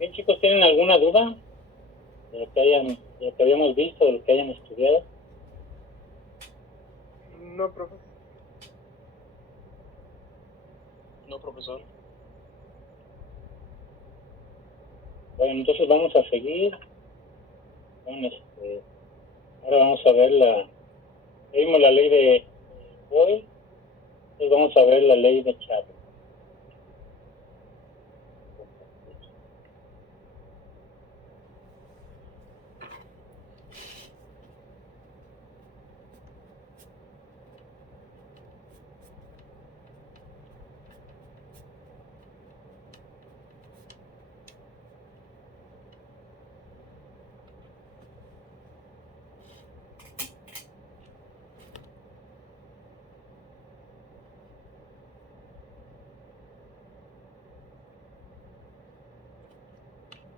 Bien, chicos, ¿tienen alguna duda de lo que de lo que habíamos visto, de lo que hayan estudiado? No, profe. No, profesor. Bueno, entonces vamos a seguir con ahora vamos a ver vimos la ley de Boyle, entonces vamos a ver la ley de Charles.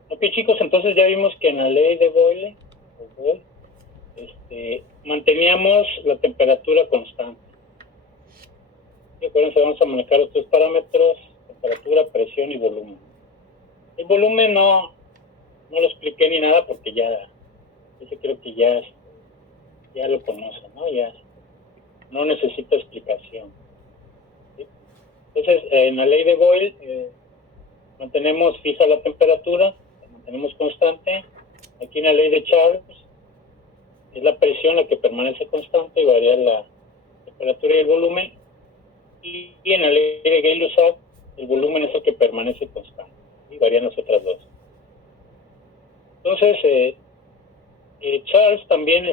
Ok, chicos, entonces ya vimos que en la ley de Boyle, manteníamos la temperatura constante. Acuérdense, vamos a manejar los tres parámetros: temperatura, presión y volumen. El volumen no lo expliqué ni nada porque ese creo que ya lo conocen, ¿no? Ya no necesita explicación. ¿Sí? Entonces, en la ley de Boyle mantenemos fija la temperatura, la mantenemos constante. Aquí en la ley de Charles es la presión la que permanece constante y varía la temperatura y el volumen. Y en la ley de Gay-Lussac el volumen es el que permanece constante y varían las otras dos. Entonces, Charles también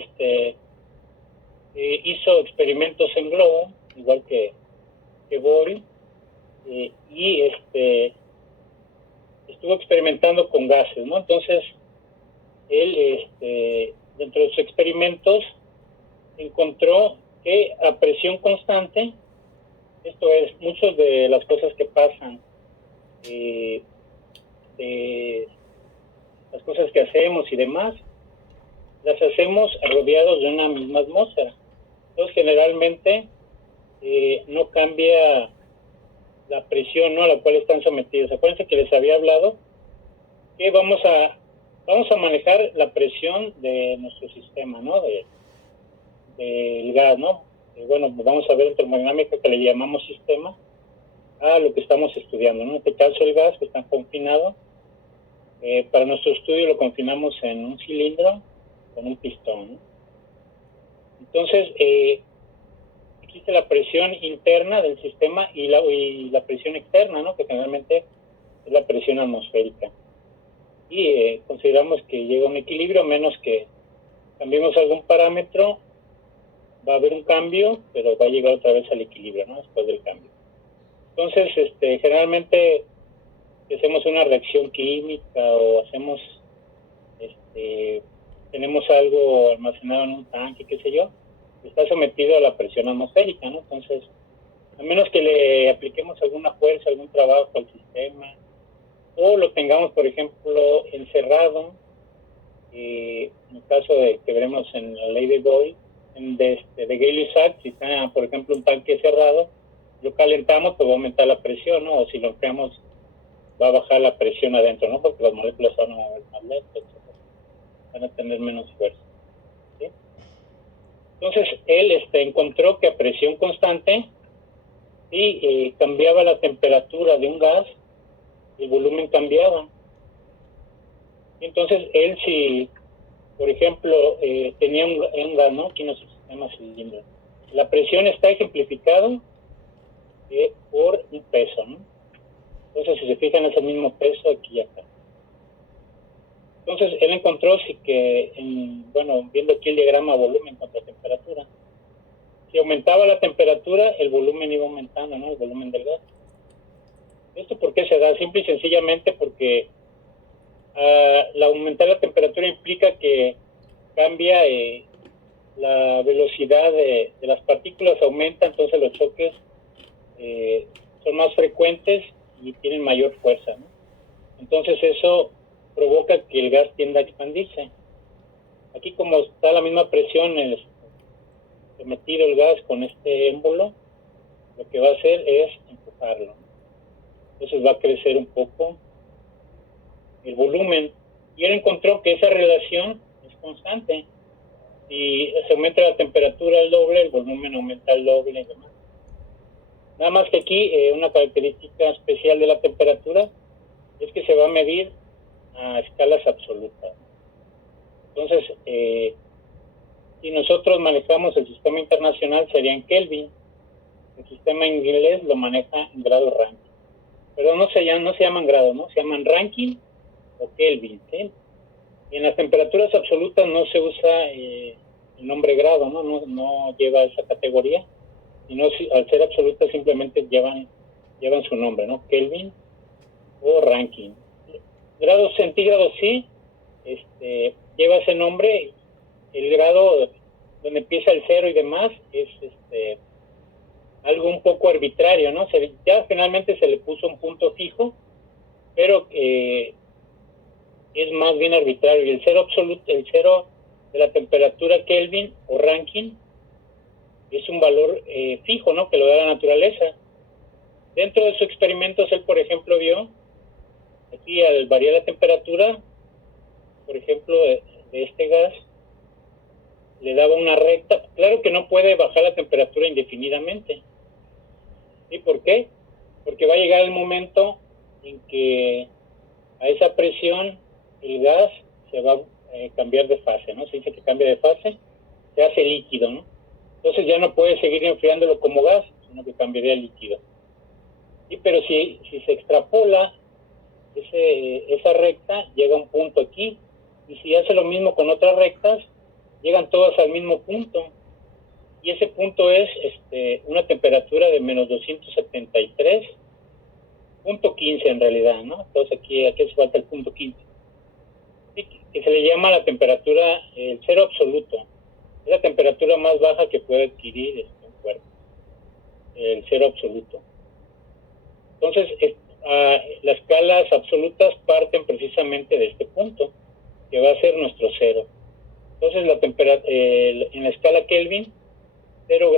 hizo experimentos en globo, igual que Boyle, y estuvo experimentando con gases, ¿no? Entonces, él, dentro de sus experimentos, encontró que a presión constante, esto es, muchas de las cosas que pasan, de las cosas que hacemos y demás, las hacemos rodeados de una misma atmósfera. Entonces, generalmente, no cambia la presión, ¿no?, a la cual están sometidos. Acuérdense que les había hablado que vamos a manejar la presión de nuestro sistema, ¿no?, del gas, ¿no? Bueno, vamos a ver en termodinámica que le llamamos sistema a lo que estamos estudiando, ¿no? En este caso el gas que está confinado. Para nuestro estudio lo confinamos en un cilindro con un pistón, ¿no? Entonces, existe la presión interna del sistema y la presión externa, ¿no?, que generalmente es la presión atmosférica. Y consideramos que llega a un equilibrio, menos que cambiemos algún parámetro, va a haber un cambio, pero va a llegar otra vez al equilibrio, ¿no?, después del cambio. Entonces, generalmente, si hacemos una reacción química o tenemos algo almacenado en un tanque, qué sé yo, está sometido a la presión atmosférica, ¿no? Entonces, a menos que le apliquemos alguna fuerza, algún trabajo al sistema, o lo tengamos, por ejemplo, encerrado, en el caso que veremos en la ley de Boyle, de Gay-Lussac, si está, por ejemplo, un tanque cerrado, lo calentamos, pues va a aumentar la presión, ¿no? O si lo enfriamos, va a bajar la presión adentro, ¿no? Porque las moléculas van a mover más lento, etc. Van a tener menos fuerza, ¿sí? Entonces, él encontró que a presión constante, si cambiaba la temperatura de un gas, el volumen cambiaba. Entonces, él, si, por ejemplo, tenía un gas, ¿no?, aquí en nuestro sistema cilíndrico, la presión está ejemplificado por un peso, ¿no? Entonces, si se fijan, es el mismo peso aquí y acá. Entonces, él encontró viendo aquí el diagrama volumen contra temperatura, si aumentaba la temperatura, el volumen iba aumentando, ¿no?, el volumen del gas. ¿Esto por qué se da? Simple y sencillamente porque al aumentar la temperatura implica que cambia la velocidad de las partículas, aumenta, entonces los choques son más frecuentes y tienen mayor fuerza, ¿no? Entonces eso provoca que el gas tienda a expandirse. Aquí, como está la misma presión metido el gas con este émbolo, lo que va a hacer es empujarlo. Entonces va a crecer un poco el volumen, y él encontró que esa relación es constante. Si se aumenta la temperatura el doble, el volumen aumenta el doble y demás. Nada más que aquí una característica especial de la temperatura es que se va a medir a escalas absolutas. Entonces, si nosotros manejamos el sistema internacional sería en Kelvin, el sistema inglés lo maneja en grado Rankine. Pero no se llaman grados, ¿no? Se llaman Rankine o Kelvin, ¿sí? Y en las temperaturas absolutas no se usa el nombre grado, ¿no? No lleva esa categoría, sino al ser absolutas simplemente llevan su nombre, ¿no? Kelvin o Rankine. Grados centígrados sí, lleva ese nombre. El grado donde empieza el 0 y demás es algo un poco arbitrario, ¿no? Ya finalmente se le puso un punto fijo, pero es más bien arbitrario. Y el cero absoluto, el cero de la temperatura Kelvin o Rankine es un valor fijo, ¿no? Que lo da la naturaleza. Dentro de sus experimentos, él, por ejemplo, vio aquí al variar la temperatura, por ejemplo, de este gas, le daba una recta. Claro que no puede bajar la temperatura indefinidamente. ¿Y por qué? Porque va a llegar el momento en que a esa presión el gas se va a cambiar de fase, ¿no? Se dice que cambia de fase, se hace líquido, ¿no? Entonces ya no puede seguir enfriándolo como gas, sino que cambiaría a líquido. Pero si se extrapola esa recta, llega a un punto aquí, y si hace lo mismo con otras rectas, llegan todas al mismo punto, y ese punto es una temperatura de menos 273.15 en realidad, ¿no? Entonces aquí hace falta el punto 15, que se le llama la temperatura, el cero absoluto. Es la temperatura más baja que puede adquirir un cuerpo, el cero absoluto. Entonces, las escalas absolutas parten precisamente de este punto, que va a ser nuestro cero. Entonces, en la escala Kelvin, 0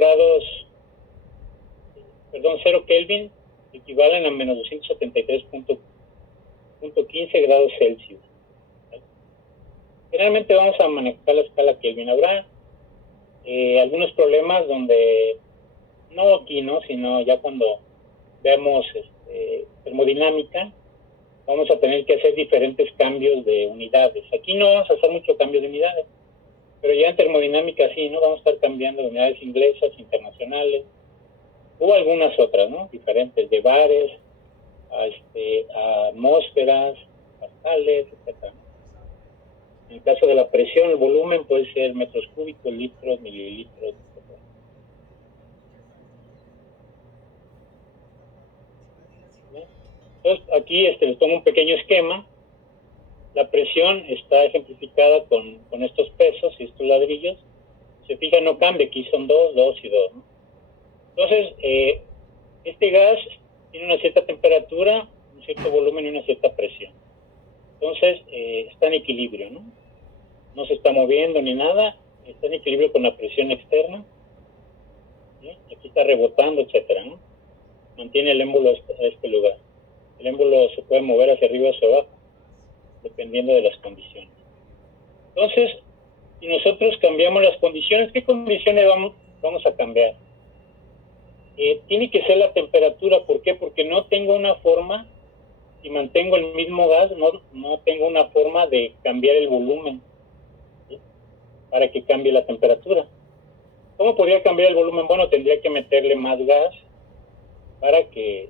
Kelvin equivalen a menos 273.15 grados Celsius. Generalmente vamos a manejar la escala Kelvin. Habrá algunos problemas donde, no aquí, ¿no? Sino ya cuando veamos termodinámica, vamos a tener que hacer diferentes cambios de unidades. Aquí no vamos a hacer mucho cambio de unidades, pero ya en termodinámica sí, ¿no? Vamos a estar cambiando de unidades inglesas, internacionales, o algunas otras, ¿no? Diferentes, de bares, a atmósferas, pascales, etc. En el caso de la presión, el volumen puede ser metros cúbicos, litros, mililitros, etc. Entonces, aquí les pongo un pequeño esquema. La presión está ejemplificada con estos pesos y estos ladrillos. Se fijan, no cambia, aquí son 2, 2 y 2, ¿no? Entonces, este gas tiene una cierta temperatura, un cierto volumen y una cierta presión. Entonces, está en equilibrio, ¿no? No se está moviendo ni nada, está en equilibrio con la presión externa. ¿Sí? Aquí está rebotando, etcétera, ¿no? Mantiene el émbolo a este lugar. El émbolo se puede mover hacia arriba o hacia abajo, dependiendo de las condiciones. Entonces, si nosotros cambiamos las condiciones, ¿qué condiciones vamos a cambiar? Tiene que ser la temperatura. ¿Por qué? Porque no tengo una forma, si mantengo el mismo gas, no tengo una forma de cambiar el volumen, ¿sí? Para que cambie la temperatura. ¿Cómo podría cambiar el volumen? Bueno, tendría que meterle más gas para que,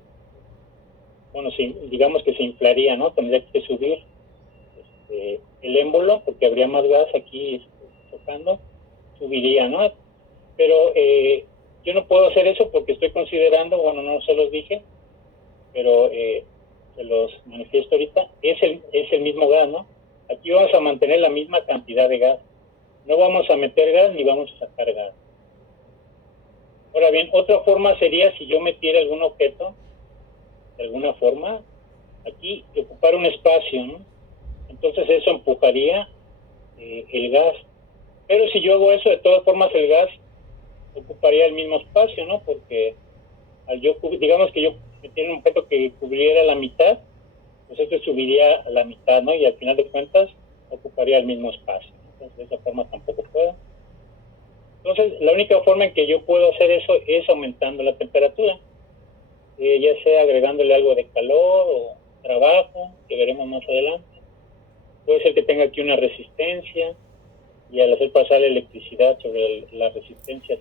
digamos que se inflaría, ¿no? Tendría que subir el émbolo, porque habría más gas aquí tocando, subiría, ¿no? Pero yo no puedo hacer eso porque estoy considerando, no se los dije, pero se los manifiesto ahorita, es el mismo gas, ¿no? Aquí vamos a mantener la misma cantidad de gas. No vamos a meter gas ni vamos a sacar gas. Ahora bien, otra forma sería si yo metiera algún objeto, de alguna forma, aquí, ocupar un espacio, ¿no? Entonces eso empujaría el gas. Pero si yo hago eso, de todas formas el gas ocuparía el mismo espacio, ¿no? Porque digamos que yo metiera un objeto que cubriera la mitad, pues esto subiría a la mitad, ¿no? Y al final de cuentas ocuparía el mismo espacio. Entonces, de esa forma tampoco puedo. Entonces, la única forma en que yo puedo hacer eso es aumentando la temperatura, ya sea agregándole algo de calor o trabajo, que veremos más adelante. Puede ser que tenga aquí una resistencia, y al hacer pasar la electricidad sobre la resistencia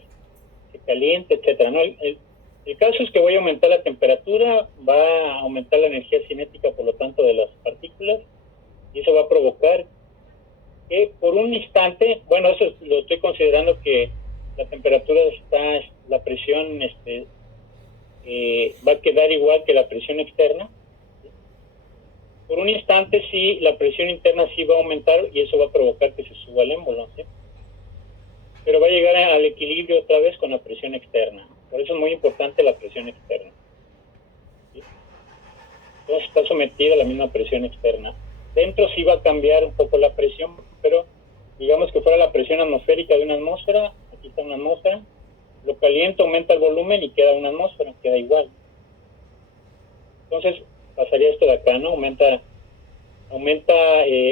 se calienta, etcétera, ¿no? El caso es que voy a aumentar la temperatura, va a aumentar la energía cinética, por lo tanto, de las partículas, y eso va a provocar que por un instante, bueno, eso lo estoy considerando que la temperatura la presión va a quedar igual que la presión externa. Por un instante sí, la presión interna sí va a aumentar y eso va a provocar que se suba el émbolo, ¿sí? Pero va a llegar al equilibrio otra vez con la presión externa. Por eso es muy importante la presión externa, ¿sí? Entonces está sometida a la misma presión externa. Dentro sí va a cambiar un poco la presión, pero digamos que fuera la presión atmosférica de una atmósfera, aquí está una atmósfera, lo caliento, aumenta el volumen y queda una atmósfera, queda igual. Entonces pasaría esto de acá, ¿no? Aumenta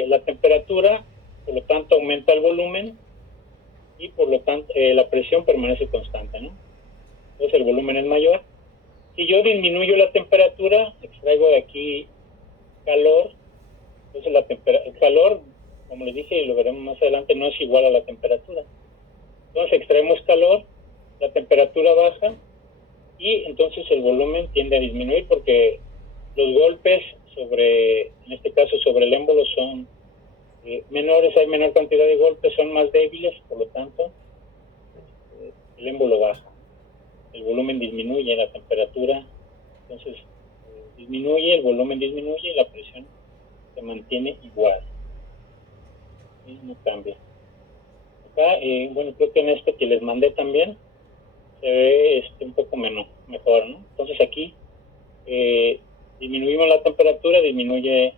la temperatura, por lo tanto aumenta el volumen y por lo tanto la presión permanece constante, ¿no? Entonces el volumen es mayor. Si yo disminuyo la temperatura, extraigo de aquí calor, entonces el calor, como les dije y lo veremos más adelante, no es igual a la temperatura. Entonces extraemos calor, la temperatura baja y entonces el volumen tiende a disminuir porque los golpes en este caso sobre el émbolo son menores, hay menor cantidad de golpes, son más débiles, por lo tanto el émbolo baja, el volumen disminuye, la temperatura entonces disminuye, el volumen disminuye y la presión se mantiene igual, ¿sí? No cambia. Acá, bueno, creo que en este que les mandé también se ve un poco mejor, ¿no? Entonces aquí disminuimos la temperatura, disminuye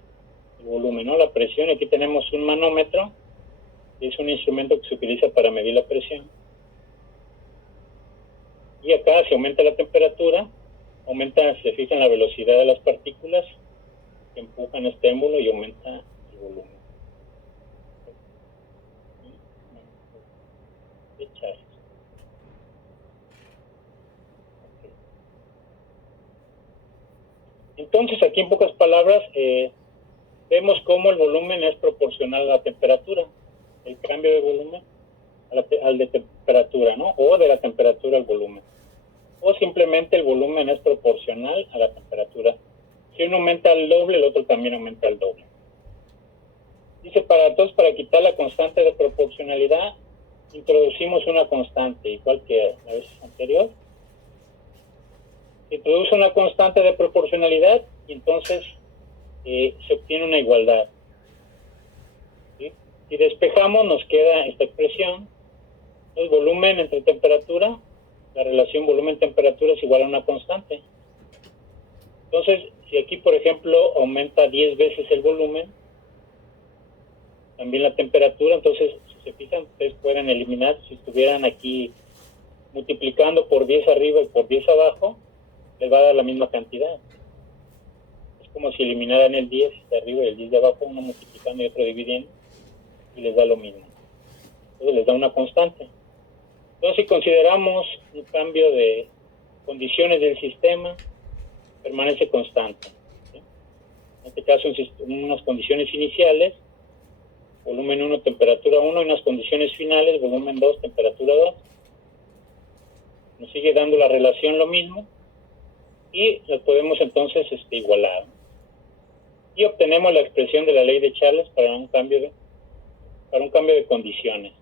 el volumen, ¿no? La presión. Aquí tenemos un manómetro, que es un instrumento que se utiliza para medir la presión. Y acá se aumenta la temperatura, se fija en la velocidad de las partículas que empujan este émbolo y aumenta el volumen. Entonces, aquí en pocas palabras, vemos cómo el volumen es proporcional a la temperatura. El cambio de volumen al de temperatura, ¿no? O de la temperatura al volumen. O simplemente el volumen es proporcional a la temperatura. Si uno aumenta el doble, el otro también aumenta el doble. Dice, para quitar la constante de proporcionalidad, introducimos una constante, igual que la vez anterior. Se introduce una constante de proporcionalidad y entonces se obtiene una igualdad. ¿Sí? Si despejamos, nos queda esta expresión. El volumen entre temperatura, la relación volumen-temperatura es igual a una constante. Entonces, si aquí, por ejemplo, aumenta 10 veces el volumen, también la temperatura, entonces, si se fijan, ustedes pueden eliminar, si estuvieran aquí multiplicando por 10 arriba y por 10 abajo, les va a dar la misma cantidad. Es como si eliminaran el 10 de arriba y el 10 de abajo, uno multiplicando y otro dividiendo, y les da lo mismo. Entonces les da una constante. Entonces, si consideramos un cambio de condiciones del sistema, permanece constante, ¿sí? En este caso, unas condiciones iniciales, volumen 1, temperatura 1, y unas condiciones finales, volumen 2, temperatura 2. Nos sigue dando la relación lo mismo, y las podemos entonces igualar. Y obtenemos la expresión de la ley de Charles para un cambio de condiciones.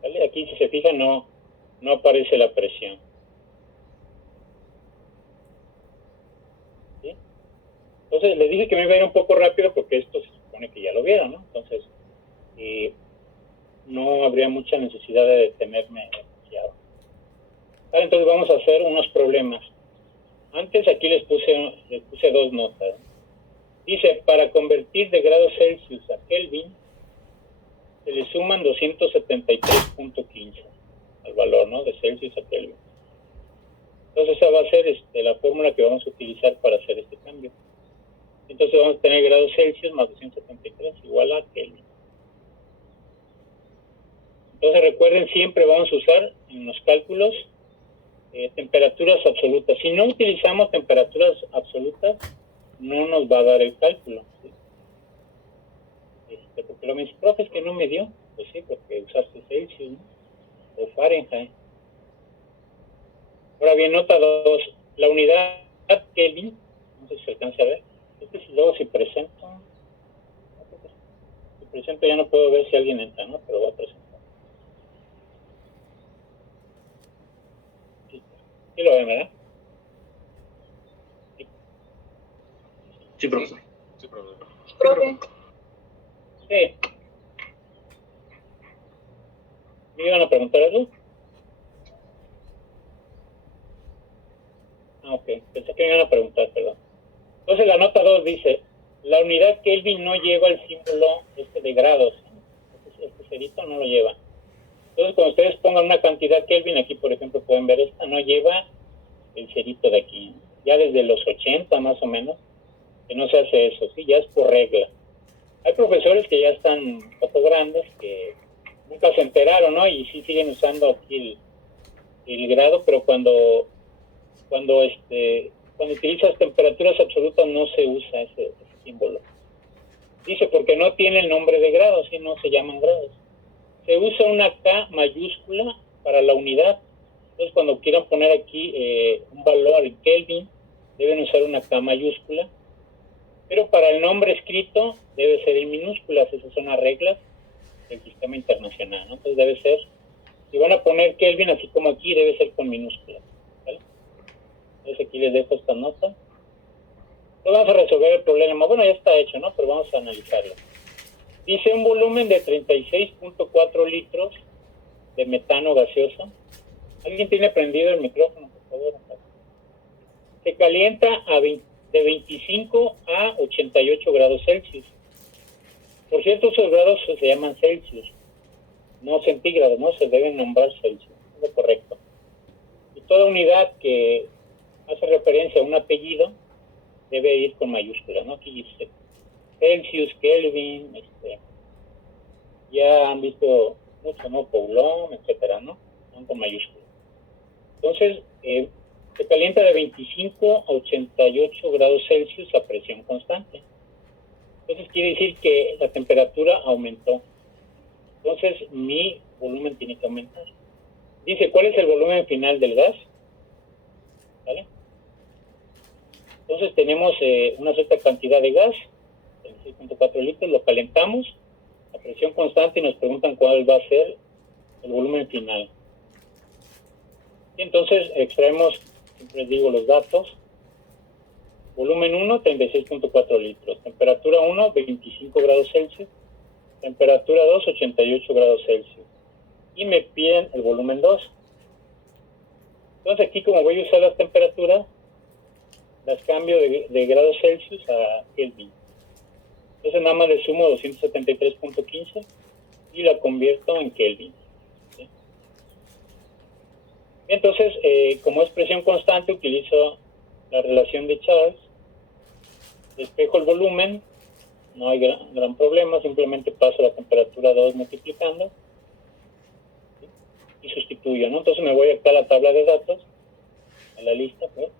¿Vale? Aquí, si se fijan, no aparece la presión. ¿Sí? Entonces, les dije que me iba a ir un poco rápido porque esto se supone que ya lo vieron, ¿no? Entonces, no habría mucha necesidad de detenerme demasiado. Vale, entonces vamos a hacer unos problemas. Antes aquí les puse dos notas. Dice, para convertir de grados Celsius a Kelvin, se le suman 273.15 al valor, ¿no? De Celsius a Kelvin. Entonces esa va a ser la fórmula que vamos a utilizar para hacer este cambio. Entonces vamos a tener grados Celsius más 273 igual a Kelvin. Entonces recuerden, siempre vamos a usar en los cálculos temperaturas absolutas. Si no utilizamos temperaturas absolutas, no nos va a dar el cálculo, ¿sí? Porque lo me dice, profe, es que no me dio. Pues sí, porque usaste Celsius, ¿no? O Fahrenheit. Ahora bien, nota 2. La unidad Kelvin, no sé si se alcanza a ver. Luego si presento ya no puedo ver si alguien entra, ¿no? Pero voy a presentar. Sí lo ven, ¿verdad? Sí, profesor. Sí, profesor. Profe. Sí. ¿Me iban a preguntar algo? Ok. Pensé que me iban a preguntar, perdón. Entonces la nota 2 dice, la unidad Kelvin no lleva el símbolo de grados. Este cerito no lo lleva. Entonces cuando ustedes pongan una cantidad Kelvin, aquí por ejemplo pueden ver esta, no lleva el cerito de aquí. Ya desde los 80 más o menos, que no se hace eso, ¿sí? Ya es por regla. Hay profesores que ya están un poco grandes, que nunca se enteraron, ¿no? Y sí siguen usando aquí el grado, pero cuando utilizas temperaturas absolutas no se usa ese símbolo. Dice, porque no tiene el nombre de grados, ¿sí? No se llaman grados. Se usa una K mayúscula para la unidad. Entonces, cuando quieran poner aquí un valor en Kelvin, deben usar una K mayúscula. Pero para el nombre escrito debe ser en minúsculas. Esas son las reglas del sistema internacional, ¿no? Entonces debe ser, si van a poner Kelvin así como aquí, debe ser con minúsculas, ¿vale? Entonces aquí les dejo esta nota. Entonces vamos a resolver el problema. Bueno, ya está hecho, ¿no? Pero vamos a analizarlo. Dice un volumen de 36.4 litros de metano gaseoso. ¿Alguien tiene prendido el micrófono, por favor? Se calienta de 25 a 88 grados Celsius. Por cierto, esos grados se llaman Celsius, no centígrados, ¿no? Se deben nombrar Celsius, es lo correcto. Y toda unidad que hace referencia a un apellido debe ir con mayúsculas, ¿no? Aquí dice Celsius, Kelvin, ya han visto mucho, ¿no? Coulomb, etcétera, ¿no? Son con mayúsculas. Entonces, se calienta de 25 a 88 grados Celsius a presión constante. Entonces quiere decir que la temperatura aumentó. Entonces mi volumen tiene que aumentar. Dice, ¿cuál es el volumen final del gas? ¿Vale? Entonces tenemos una cierta cantidad de gas, 6.4 litros, lo calentamos a presión constante y nos preguntan cuál va a ser el volumen final. Y entonces extraemos, siempre les digo los datos. Volumen 1, 36.4 litros. Temperatura 1, 25 grados Celsius. Temperatura 2, 88 grados Celsius. Y me piden el volumen 2. Entonces aquí, como voy a usar las temperaturas, las cambio de grados Celsius a Kelvin. Entonces nada más le sumo 273.15 y la convierto en Kelvin. ¿Sí? Entonces, como es presión constante, utilizo la relación de Charles. Despejo el volumen, no hay gran problema, simplemente paso la temperatura 2 multiplicando, ¿sí? Y sustituyo, ¿no? Entonces me voy acá a la tabla de datos, a la lista, pues,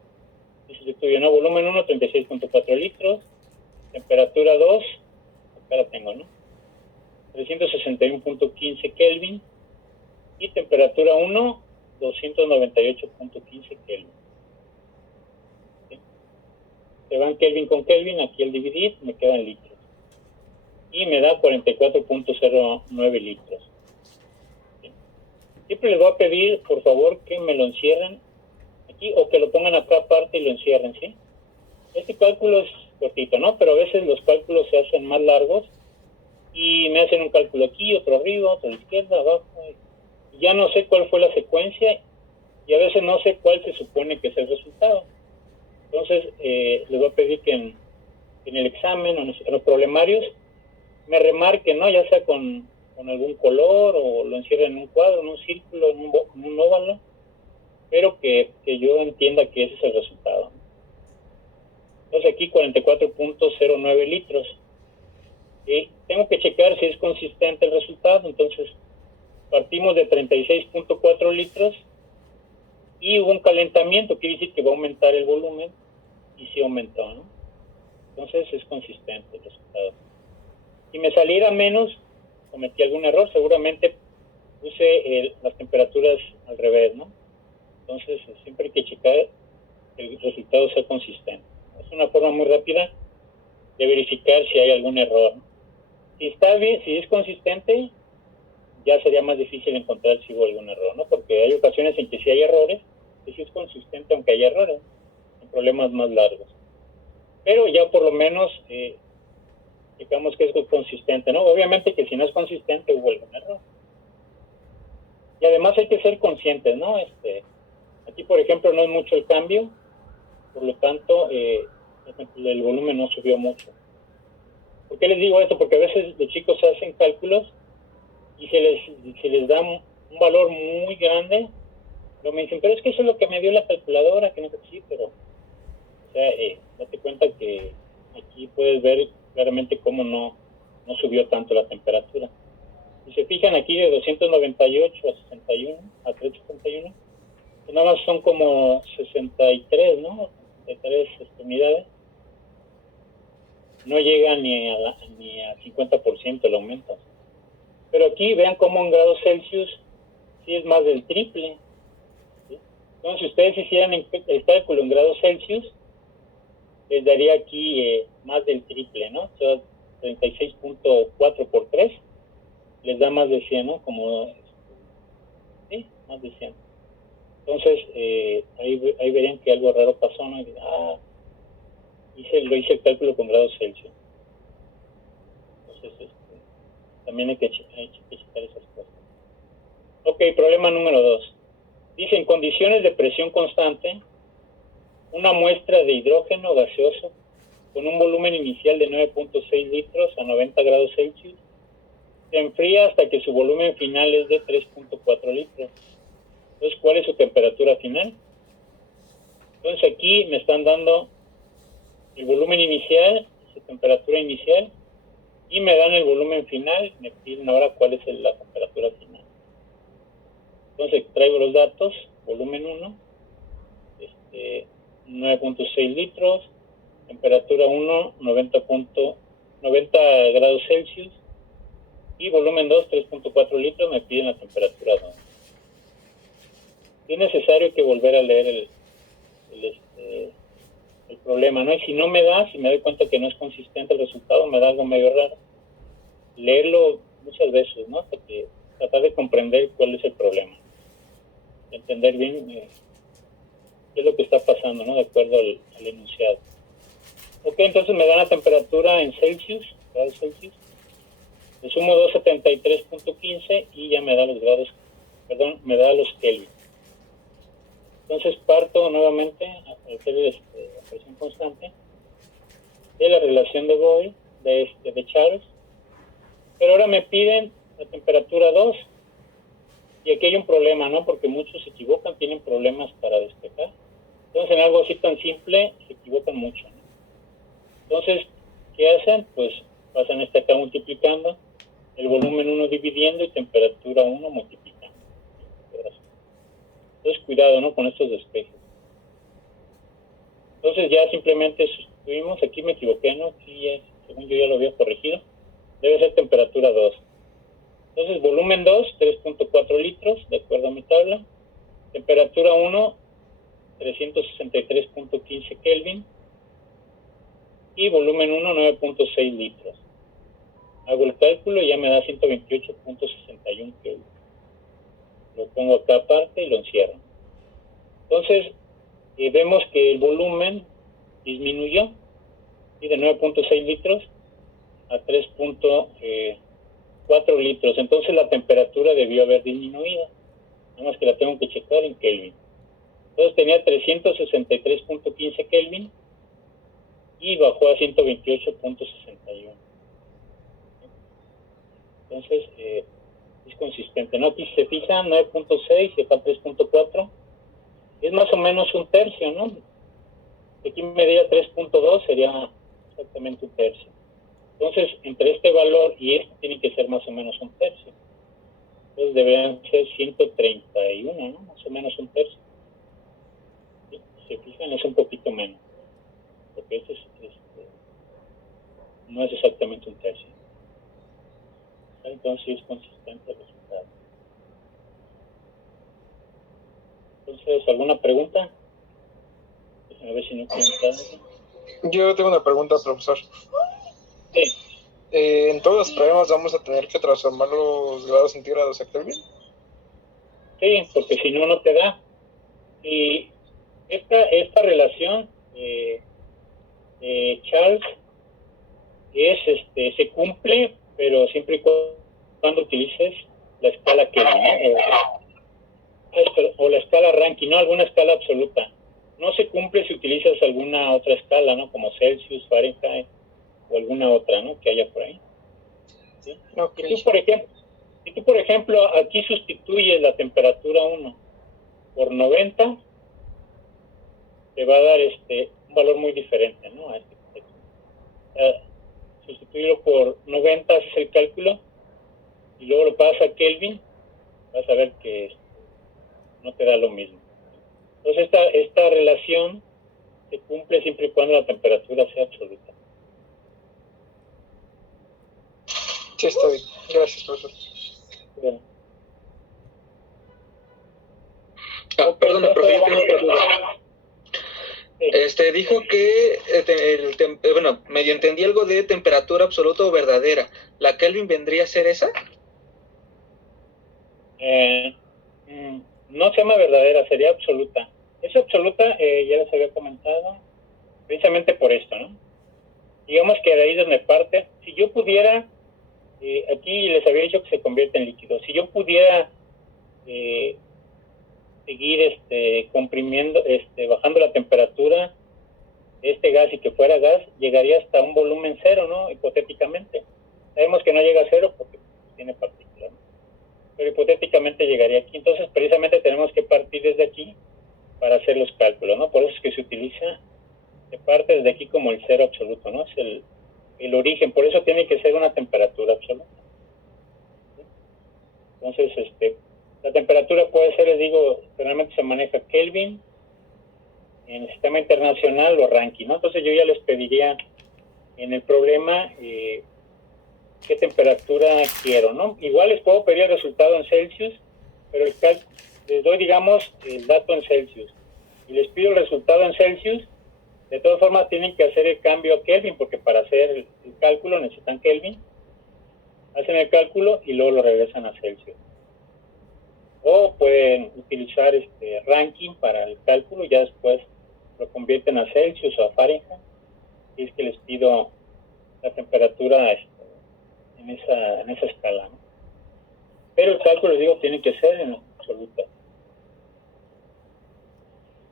y sustituyo, ¿no? Volumen 1, 36.4 litros, temperatura 2, acá la tengo, ¿no? 361.15 Kelvin, y temperatura 1, 298.15 Kelvin. ¿Sí? Se van Kelvin con Kelvin, aquí al dividir me quedan litros. Y me da 44.09 litros. ¿Sí? Siempre les voy a pedir, por favor, que me lo encierren aquí o que lo pongan acá aparte y lo encierren, ¿sí? Este cálculo es cortito, ¿no? Pero a veces los cálculos se hacen más largos y me hacen un cálculo aquí, otro arriba, otro a la izquierda, abajo. Y ya no sé cuál fue la secuencia y a veces no sé cuál se supone que es el resultado. Entonces, les voy a pedir que en el examen o en los problemarios me remarquen, ¿no? Ya sea con algún color o lo encierren en un cuadro, en un círculo, en un óvalo, pero que yo entienda que ese es el resultado. Entonces aquí 44.09 litros. Tengo que checar si es consistente el resultado. Entonces partimos de 36.4 litros y hubo un calentamiento, quiere decir que va a aumentar el volumen, y sí aumentó, ¿no? Entonces es consistente el resultado. Si me saliera menos, cometí algún error, seguramente puse las temperaturas al revés, ¿no? Entonces siempre hay que checar que el resultado sea consistente. Es una forma muy rápida de verificar si hay algún error, ¿no? Si está bien, si es consistente, ya sería más difícil encontrar si hubo algún error, ¿no? Porque hay ocasiones en que sí hay errores, que sí es consistente aunque haya errores, en problemas más largos. Pero ya por lo menos digamos que es consistente, ¿no? Obviamente que si no es consistente hubo algún error. Y además hay que ser conscientes, ¿no? Aquí, por ejemplo, no es mucho el cambio, por lo tanto, el volumen no subió mucho. ¿Por qué les digo esto? Porque a veces los chicos hacen cálculos y se les da un valor muy grande, pero me dicen, pero es que eso es lo que me dio la calculadora, que no sé si, pero, o sea, date cuenta que aquí puedes ver claramente cómo no subió tanto la temperatura. Si se fijan aquí de 298 a 61, a 361, pues nada más son como 63, ¿no? 63 unidades. No llega ni a 50% el aumento. Pero aquí vean cómo en grados Celsius sí es más del triple, ¿sí? Entonces, si ustedes hicieran el cálculo en grados Celsius, les daría aquí más del triple, ¿no? O sea, 36.4 por 3 les da más de 100, ¿no? Como, sí, más de 100. Entonces, ahí verían que algo raro pasó, ¿no? Lo hice el cálculo con grados Celsius. Entonces, también hay que checar esas cosas. Ok, problema número 2. Dice, en condiciones de presión constante, una muestra de hidrógeno gaseoso con un volumen inicial de 9.6 litros a 90 grados Celsius se enfría hasta que su volumen final es de 3.4 litros. Entonces, ¿cuál es su temperatura final? Entonces aquí me están dando el volumen inicial, su temperatura inicial, y me dan el volumen final, me piden ahora cuál es la temperatura final. Entonces traigo los datos, volumen 1, 9.6 litros, temperatura 1, 90 grados Celsius, y volumen 2, 3.4 litros, me piden la temperatura 2. Es necesario que volver a leer el problema, ¿no? Y si no me da, si me doy cuenta que no es consistente el resultado, me da algo medio raro, leerlo muchas veces, ¿no? Hasta que tratar de comprender cuál es el problema, entender bien qué es lo que está pasando, ¿no? De acuerdo al enunciado. Ok, entonces me da la temperatura en Celsius, grados Celsius. Le sumo 273.15 y ya me da los grados, perdón, me da los Kelvin. Entonces parto nuevamente a hacer la presión constante de la relación de Boyle, de Charles, pero ahora me piden la temperatura 2, y aquí hay un problema, ¿no? Porque muchos se equivocan, tienen problemas para despejar. Entonces en algo así tan simple se equivocan mucho, ¿no? Entonces, ¿qué hacen? Pues pasan acá multiplicando, el volumen 1 dividiendo y temperatura 1 multiplicando. Entonces cuidado, ¿no? Con estos despejes. Entonces ya simplemente sustituimos, aquí me equivoqué, ¿no? Aquí según yo ya lo había corregido, debe ser temperatura 2. Entonces volumen 2, 3.4 litros, de acuerdo a mi tabla. Temperatura 1, 363.15 Kelvin. Y volumen 1, 9.6 litros. Hago el cálculo y ya me da 128.61 Kelvin. Lo pongo acá aparte y lo encierro. Entonces, vemos que el volumen disminuyó, y de 9.6 litros a 3.4 litros. Entonces la temperatura debió haber disminuido. Nada más que la tengo que checar en Kelvin. Entonces tenía 363.15 Kelvin y bajó a 128.61. Entonces es consistente, ¿no? Aquí si se fijan, 9.6 y acá 3.4 es más o menos un tercio, ¿no? Si aquí me diera 3.2 sería exactamente un tercio. Entonces, entre este valor y este tiene que ser más o menos un tercio. Entonces deberían ser 131, ¿no? Más o menos un tercio. ¿Sí? Si se fijan, es un poquito menos. Porque este no es exactamente un tercio. Entonces es consistente el resultado. Entonces, ¿alguna pregunta? A ver si no quiero entrar. Yo tengo una pregunta, profesor. Sí. ¿En todos los problemas vamos a tener que transformar los grados centígrados a Kelvin? Sí, porque si no, no te da. Y esta relación, Charles, se cumple, pero siempre y cuando utilices la escala Kelvin, o la escala Rankine, no alguna escala absoluta. No se cumple si utilizas alguna otra escala, ¿no? Como Celsius, Fahrenheit o alguna otra, ¿no? Que haya por ahí. ¿Sí? Okay. Si tú, por ejemplo, aquí sustituyes la temperatura 1 por 90, te va a dar un valor muy diferente, ¿no? Sustituirlo por 90, haces el cálculo y luego lo pasas a Kelvin, vas a ver que no te da lo mismo. Entonces esta relación se cumple siempre y cuando la temperatura sea absoluta. Sí, está bien. Gracias, profesor. Bien. Perdón, profe, yo tengo otra duda. Dijo que, bueno, medio entendí algo de temperatura absoluta o verdadera. ¿La Kelvin vendría a ser esa? No se llama verdadera, sería absoluta. Es absoluta, ya les había comentado, precisamente por esto, ¿no? Digamos que de ahí donde parte, si yo pudiera, aquí les había dicho que se convierte en líquido, si yo pudiera seguir comprimiendo, bajando la temperatura de este gas y que fuera gas, llegaría hasta un volumen cero, ¿no? Hipotéticamente. Sabemos que no llega a cero porque tiene partículas, ¿no? Pero hipotéticamente llegaría aquí. Entonces, precisamente tenemos que partir desde aquí para hacer los cálculos, ¿no? Por eso es que se utiliza, se parte desde aquí como el cero absoluto, ¿no? Es el origen, por eso tiene que ser una temperatura absoluta. ¿Sí? Entonces, la temperatura puede ser, les digo, generalmente se maneja Kelvin, en el sistema internacional o Rankine, ¿no? Entonces yo ya les pediría en el problema qué temperatura quiero, ¿no? Igual les puedo pedir el resultado en Celsius, pero les doy, digamos, el dato en Celsius y les pido el resultado en Celsius. De todas formas tienen que hacer el cambio a Kelvin, porque para hacer el cálculo necesitan Kelvin. Hacen el cálculo y luego lo regresan a Celsius. O pueden utilizar Rankine para el cálculo y ya después lo convierten a Celsius o a Fahrenheit. Y es que les pido la temperatura en esa escala, ¿no? Pero el cálculo, les digo, tiene que ser en absoluta.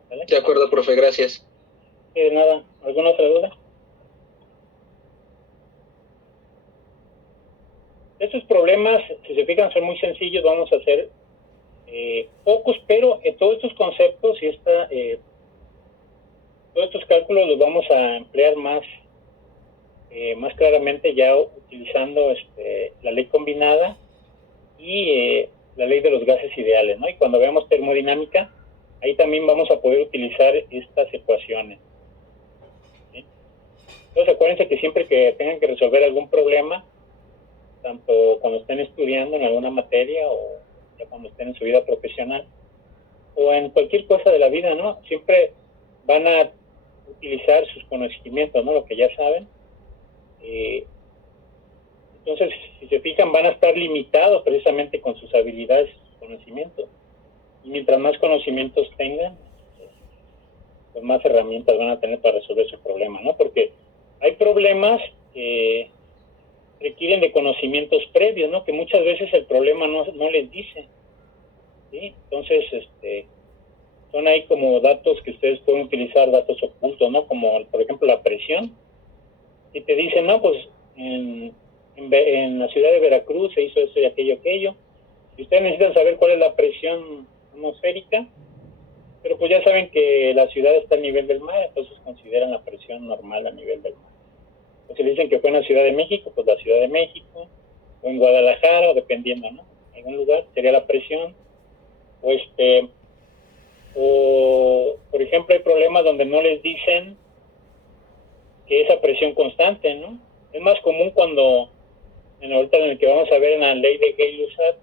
¿Vale? De acuerdo, profe, gracias. Nada, ¿alguna otra duda? Estos problemas, si se fijan, son muy sencillos. Vamos a hacer pocos, pero todos estos conceptos y todos estos cálculos los vamos a emplear más claramente ya utilizando la ley combinada y la ley de los gases ideales, ¿no? Y cuando veamos termodinámica, ahí también vamos a poder utilizar estas ecuaciones. ¿Sí? Entonces acuérdense que siempre que tengan que resolver algún problema, tanto cuando estén estudiando en alguna materia o ya cuando estén en su vida profesional o en cualquier cosa de la vida, ¿no? Siempre van a utilizar sus conocimientos, ¿no? Lo que ya saben. Entonces, si se fijan, van a estar limitados precisamente con sus habilidades y sus conocimientos. Y mientras más conocimientos tengan, pues más herramientas van a tener para resolver su problema, ¿no? Porque hay problemas que requieren de conocimientos previos, ¿no? Que muchas veces el problema no les dice, ¿sí? Entonces, son ahí como datos que ustedes pueden utilizar, datos ocultos, ¿no? Como, por ejemplo, la presión. Y te dicen, no, pues en la ciudad de Veracruz se hizo esto y aquello. Y ustedes necesitan saber cuál es la presión atmosférica, Pero pues ya saben que la ciudad está a nivel del mar, entonces consideran la presión normal a nivel del mar. Pues si le dicen que fue en la Ciudad de México, pues la Ciudad de México, o en Guadalajara, o dependiendo, ¿no? En algún lugar sería la presión. O por ejemplo hay problemas donde no les dicen que esa presión constante, ¿no? Es más común cuando, ahorita en el que vamos a ver en la ley de Gay-Lussac,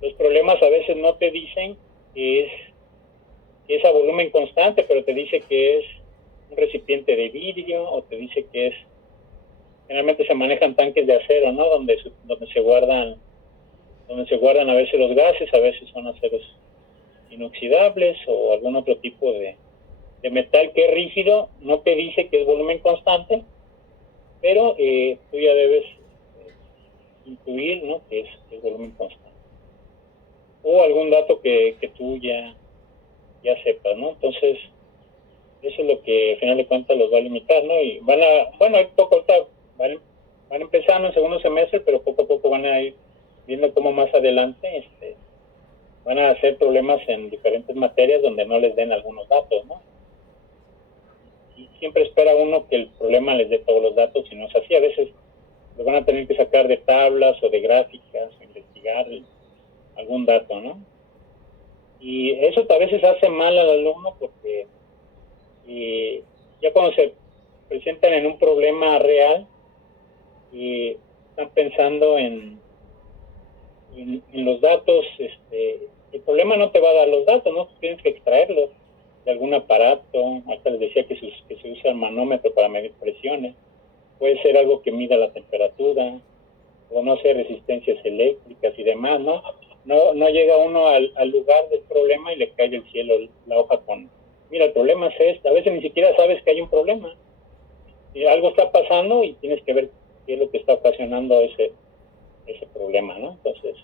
los problemas a veces no te dicen que es a volumen constante, pero te dice que es un recipiente de vidrio, o te dice que generalmente se manejan tanques de acero, ¿no? Donde se guardan a veces los gases, a veces son aceros inoxidables o algún otro tipo de metal que es rígido. No te dice que es volumen constante, pero tú ya debes intuir, ¿no? que es volumen constante. O algún dato que tú ya sepas, ¿no? Entonces, eso es lo que al final de cuentas los va a limitar, ¿no? Y van empezando en segundo semestre, pero poco a poco van a ir viendo cómo más adelante van a hacer problemas en diferentes materias donde no les den algunos datos, ¿no? Y siempre espera uno que el problema les dé todos los datos, y no es así. A veces lo van a tener que sacar de tablas o de gráficas, o investigar algún dato, ¿no? Y eso a veces hace mal al alumno, porque ya cuando se presentan en un problema real y están pensando en los datos, el problema no te va a dar los datos, ¿no? Tú tienes que extraerlos de algún aparato. Hasta les decía que se usa el manómetro para medir presiones. Puede ser algo que mida la temperatura, o no sé, resistencias eléctricas y demás, ¿no? No llega uno al lugar del problema y le cae del cielo la hoja con, mira, el problema es este. A veces ni siquiera sabes que hay un problema. Y algo está pasando y tienes que ver qué es lo que está ocasionando ese problema, ¿no? Entonces,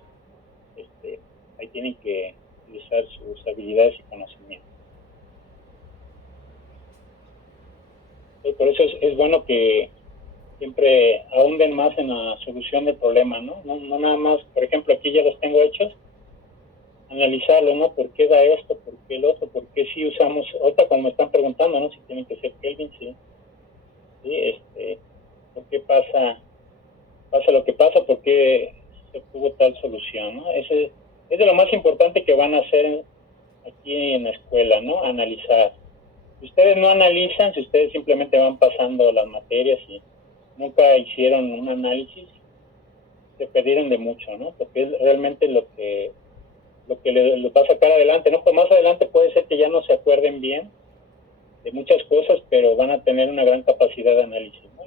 ahí tienen que utilizar sus habilidades y conocimientos. Y por eso es bueno que siempre ahonden más en la solución del problema, ¿no? No nada más, por ejemplo, aquí ya los tengo hechos, analizarlo, ¿no? ¿Por qué da esto? ¿Por qué el otro? ¿Por qué si usamos, ahorita cuando me están preguntando, ¿no? Si tienen que ser Kelvin, sí. ¿Por qué pasa lo que pasa? ¿Por qué se obtuvo tal solución, ¿no? Es de lo más importante que van a hacer aquí en la escuela, ¿no? Analizar. Si ustedes no analizan, si ustedes simplemente van pasando las materias y nunca hicieron un análisis, se perdieron de mucho, ¿no? Porque es realmente lo que les va a sacar adelante, ¿no? Pues más adelante puede ser que ya no se acuerden bien de muchas cosas, pero van a tener una gran capacidad de análisis, ¿no?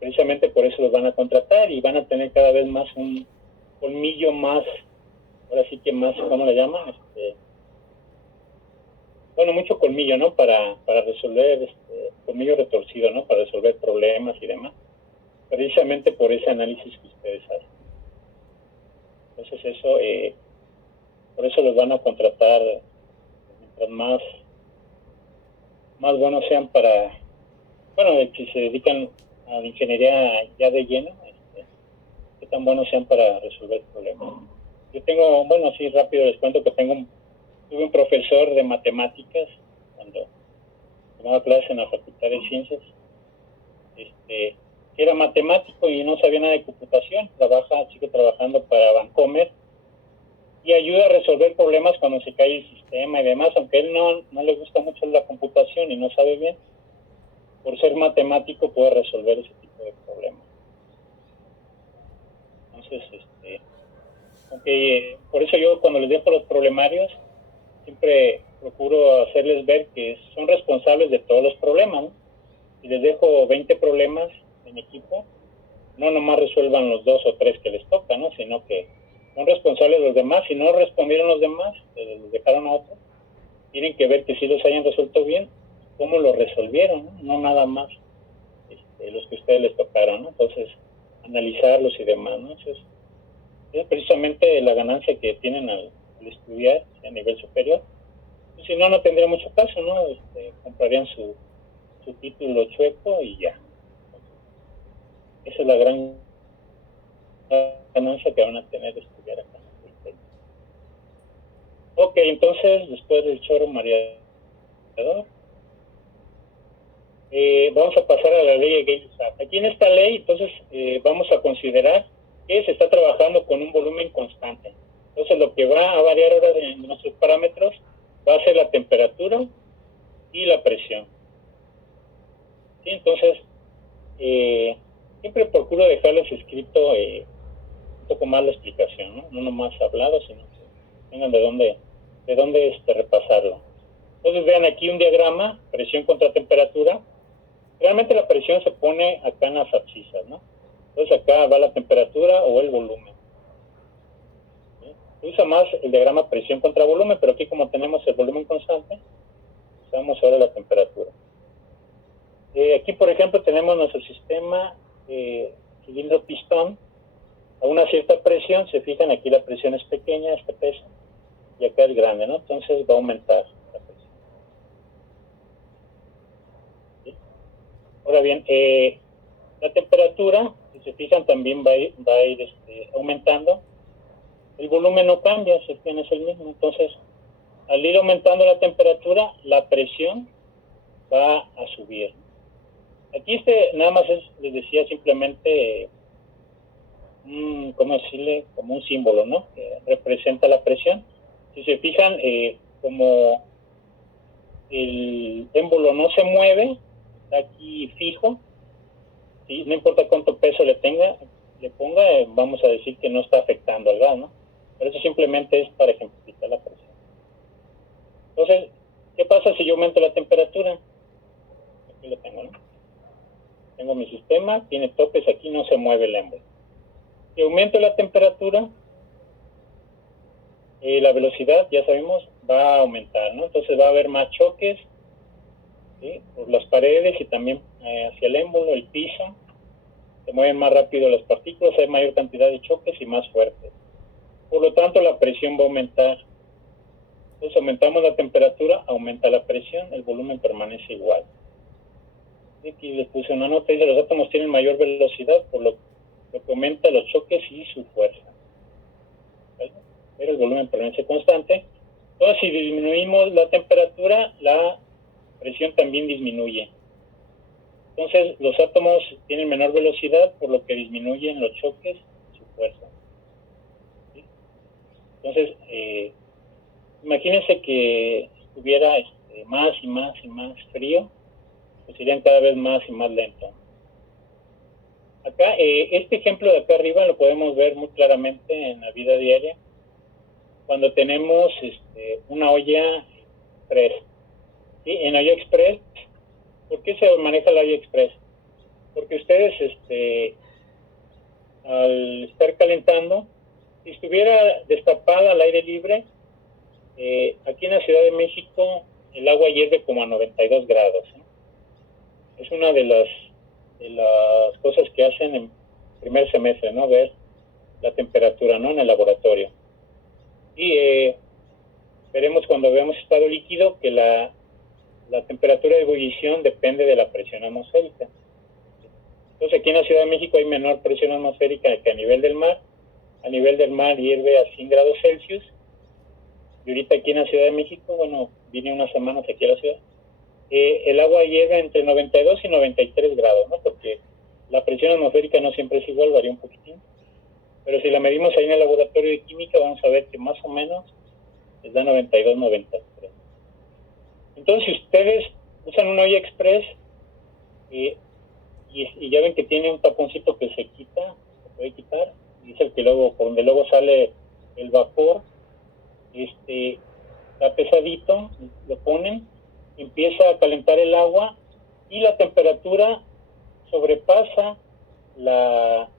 Precisamente por eso los van a contratar, y van a tener cada vez más un colmillo más, ahora sí que más, ¿cómo le llaman? Mucho colmillo, ¿no? Para resolver, colmillo retorcido, ¿no? Para resolver problemas y demás. Precisamente por ese análisis que ustedes hacen. Entonces eso, por eso los van a contratar, mientras más buenos sean si se dedican a la ingeniería ya de lleno, que tan buenos sean para resolver problemas. Yo tengo, así rápido les cuento que tuve un profesor de matemáticas cuando tomaba clases en la Facultad de Ciencias, que era matemático y no sabía nada de computación. Sigue trabajando para Vancomer y ayuda a resolver problemas cuando se cae el sistema y demás, aunque él no le gusta mucho la computación y no sabe bien. Por ser matemático puede resolver ese tipo de problemas. Entonces, aunque por eso yo cuando les dejo los problemarios siempre procuro hacerles ver que son responsables de todos los problemas, ¿no? Si les dejo 20 problemas en equipo, no nomás resuelvan los 2 o 3 que les toca, ¿no? Sino que son responsables de los demás. Si no respondieron los demás, los dejaron a otros, tienen que ver que sí los hayan resuelto bien, cómo lo resolvieron, ¿no? No nada más los que a ustedes les tocaron, ¿no? Entonces, analizarlos y demás, ¿no? Entonces, es precisamente la ganancia que tienen al estudiar a nivel superior. Si no tendría mucho caso, ¿no? Comprarían su título chueco y ya. Esa es la gran ganancia que van a tener de estudiar acá. Ok, entonces, después del chorro mareador, vamos a pasar a la ley de Gay-Lussac. Aquí en esta ley, entonces, vamos a considerar que se está trabajando con un volumen constante. Entonces, lo que va a variar ahora de nuestros parámetros va a ser la temperatura y la presión. ¿Sí? Entonces, siempre procuro dejarles escrito un poco más la explicación, ¿no? No nomás hablado, sino que tengan de dónde repasarlo. Entonces, vean aquí un diagrama, presión contra temperatura. Realmente la presión se pone acá en las abscisas, ¿no? Entonces acá va la temperatura o el volumen. ¿Sí? Se usa más el diagrama presión contra volumen, pero aquí como tenemos el volumen constante, usamos ahora la temperatura. Aquí, por ejemplo, tenemos nuestro sistema cilindro pistón a una cierta presión. Se fijan, aquí la presión es pequeña, este peso, y acá es grande, ¿no? Entonces va a aumentar la presión. ¿Sí? Ahora bien, la temperatura, si se fijan, también va a ir aumentando. El volumen no cambia, es el mismo. Entonces, al ir aumentando la temperatura, la presión va a subir. Aquí nada más les decía simplemente, ¿cómo decirle? Como un símbolo, ¿no? Que representa la presión. Si se fijan, como el émbolo no se mueve, está aquí fijo, ¿sí? No importa cuánto peso le ponga, vamos a decir que no está afectando al gas, ¿no? Pero eso simplemente es para ejemplificar la presión. Entonces, ¿qué pasa si yo aumento la temperatura? Aquí lo tengo, ¿no? Tengo mi sistema, tiene topes, aquí no se mueve el émbolo. Si aumento la temperatura, la velocidad, ya sabemos, va a aumentar, ¿no? Entonces va a haber más choques, ¿sí? Por las paredes y también hacia el émbolo, el piso. Se mueven más rápido las partículas, hay mayor cantidad de choques y más fuertes. Por lo tanto, la presión va a aumentar. Entonces, aumentamos la temperatura, aumenta la presión, el volumen permanece igual. Y aquí les puse una nota, dice, los átomos tienen mayor velocidad, por lo que aumenta los choques y su fuerza. ¿Vale? Pero el volumen permanece constante. Entonces, si disminuimos la temperatura, la presión también disminuye. Entonces, los átomos tienen menor velocidad, por lo que disminuyen los choques y su fuerza. ¿Sí? Entonces, imagínense que estuviera más y más y más frío, pues irían cada vez más y más lento. Acá, este ejemplo de acá arriba lo podemos ver muy claramente en la vida diaria, cuando tenemos una olla express. ¿Sí? En olla express, ¿por qué se maneja la olla express? Porque ustedes, al estar calentando, si estuviera destapada al aire libre, aquí en la Ciudad de México el agua hierve como a 92 grados. Es una de las cosas que hacen en primer semestre, ¿no? Ver la temperatura, ¿no? En el laboratorio. Y veremos cuando veamos estado líquido que la temperatura de ebullición depende de la presión atmosférica. Entonces aquí en la Ciudad de México hay menor presión atmosférica que a nivel del mar. A nivel del mar hierve a 100 grados Celsius. Y ahorita aquí en la Ciudad de México, bueno, vine unas semanas aquí a la ciudad, el agua hierve entre 92 y 93 grados, ¿no? Porque la presión atmosférica no siempre es igual, varía un poquitín. Pero si la medimos ahí en el laboratorio de química, vamos a ver que más o menos les da 92, 93. Entonces, si ustedes usan una olla express y ya ven que tiene un taponcito que se puede quitar, y es el que luego, por donde luego sale el vapor, está pesadito, lo ponen, empieza a calentar el agua y la temperatura sobrepasa la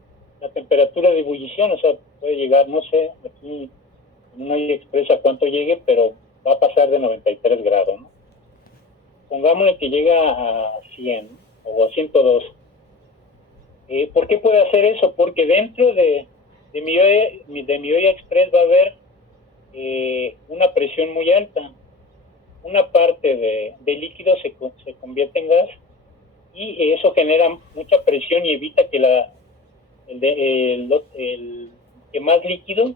temperatura de ebullición, o sea, puede llegar, no sé, aquí no hay expresa cuánto llegue, pero va a pasar de 93 grados, ¿no? Pongámosle que llega a 100 o a 102. ¿Por qué puede hacer eso? Porque dentro de mi olla express va a haber una presión muy alta. Una parte de líquido se convierte en gas y eso genera mucha presión y evita que el que más líquido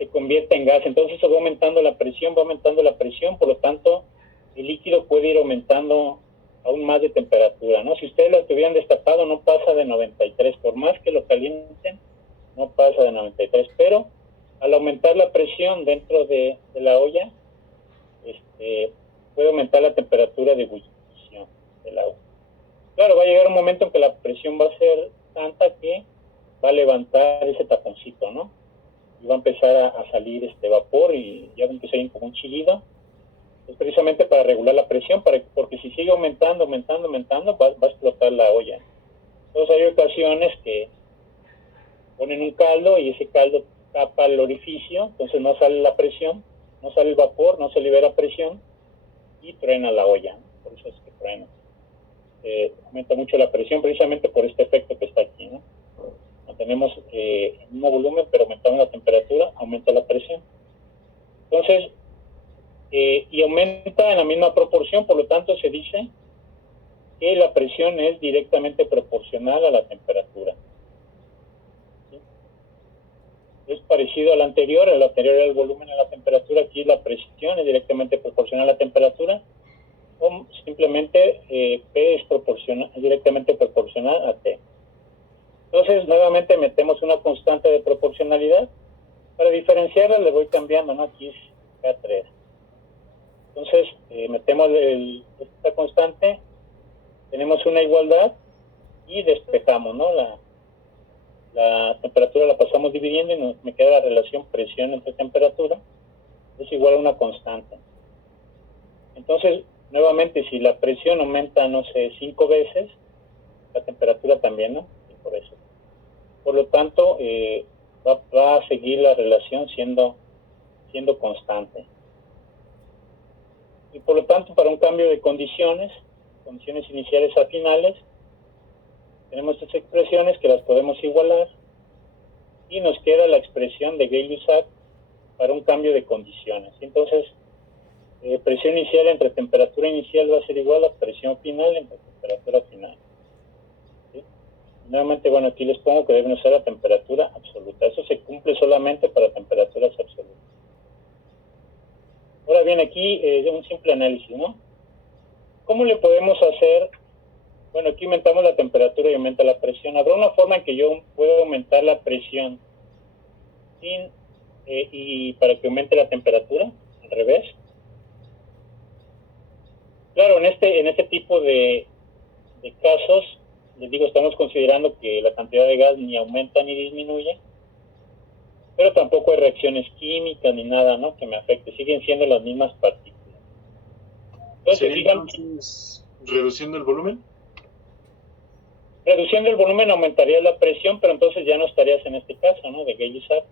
se convierte en gas. Entonces eso va aumentando la presión, por lo tanto el líquido puede ir aumentando aún más de temperatura, ¿no? Si ustedes lo tuvieran destapado, no pasa de 93, por más que lo calienten, no pasa de 93, pero al aumentar la presión dentro de la olla, puede aumentar la temperatura de ebullición del agua. Claro, va a llegar un momento en que la presión va a ser tanta que va a levantar ese taponcito, ¿no? Y va a empezar a salir vapor y ya va a empezar a ir como un chillido. Es precisamente para regular la presión, porque si sigue aumentando, va a explotar la olla. Entonces hay ocasiones que ponen un caldo y ese caldo tapa el orificio, entonces no sale la presión, no sale el vapor, no se libera presión y truena la olla, ¿no? Por eso es que truena. Aumenta mucho la presión precisamente por este efecto que está aquí, ¿no? Mantenemos el mismo volumen, pero aumentamos la temperatura, aumenta la presión. Entonces, y aumenta en la misma proporción, por lo tanto se dice que la presión es directamente proporcional a la temperatura. ¿Sí? Es parecido al anterior era el volumen a la temperatura, aquí la presión es directamente proporcional a la temperatura, o simplemente P es directamente proporcional a T. Entonces, nuevamente metemos una constante de proporcionalidad. Para diferenciarla le voy cambiando, ¿no? Aquí es K3. Entonces, metemos esta constante, tenemos una igualdad y despejamos, ¿no? La temperatura la pasamos dividiendo y me queda la relación presión entre temperatura, es igual a una constante. Entonces, nuevamente, si la presión aumenta, no sé, 5 veces, la temperatura también, ¿no? 5 veces. Por lo tanto, va a seguir la relación siendo constante. Y por lo tanto, para un cambio de condiciones iniciales a finales, tenemos estas expresiones que las podemos igualar y nos queda la expresión de Gay-Lussac para un cambio de condiciones. Entonces, presión inicial entre temperatura inicial va a ser igual a presión final entre temperatura final. ¿Sí? Nuevamente, bueno, aquí les pongo que deben usar la temperatura absoluta. Eso se cumple solamente para temperaturas absolutas. Ahora bien, aquí un simple análisis, ¿no? ¿Cómo le podemos hacer? Bueno, aquí aumentamos la temperatura y aumenta la presión. ¿Habrá una forma en que yo pueda aumentar la presión y para que aumente la temperatura? Al revés. Claro, en este tipo de casos, les digo, estamos considerando que la cantidad de gas ni aumenta ni disminuye, pero tampoco hay reacciones químicas ni nada, ¿no?, que me afecte. Siguen siendo las mismas partículas. Entonces, ¿reduciendo el volumen? Reduciendo el volumen aumentaría la presión, pero entonces ya no estarías en este caso, ¿no?, de Gay-Lussac.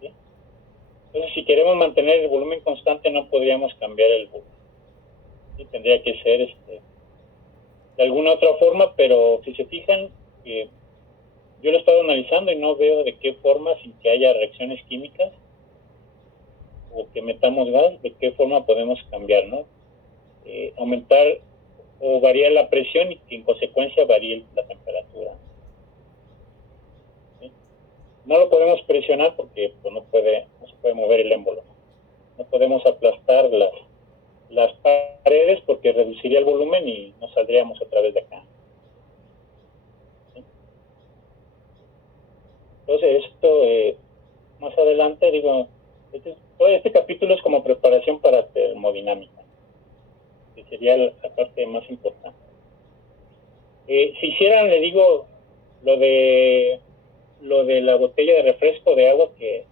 ¿Sí? Entonces, si queremos mantener el volumen constante, no podríamos cambiar el volumen. ¿Sí? Tendría que ser de alguna otra forma, pero si se fijan, yo lo he estado analizando y no veo de qué forma, sin que haya reacciones químicas o que metamos gas, de qué forma podemos cambiar, ¿no? Aumentar o variar la presión y que en consecuencia varíe la temperatura. ¿Sí? No lo podemos presionar porque pues, no se puede mover el émbolo. No podemos aplastar las paredes porque reduciría el volumen y nos saldríamos otra vez de acá. ¿Sí? Entonces esto más adelante, digo, todo este capítulo es como preparación para termodinámica, que sería la parte más importante. Si hicieran, le digo, lo de la botella de refresco de agua que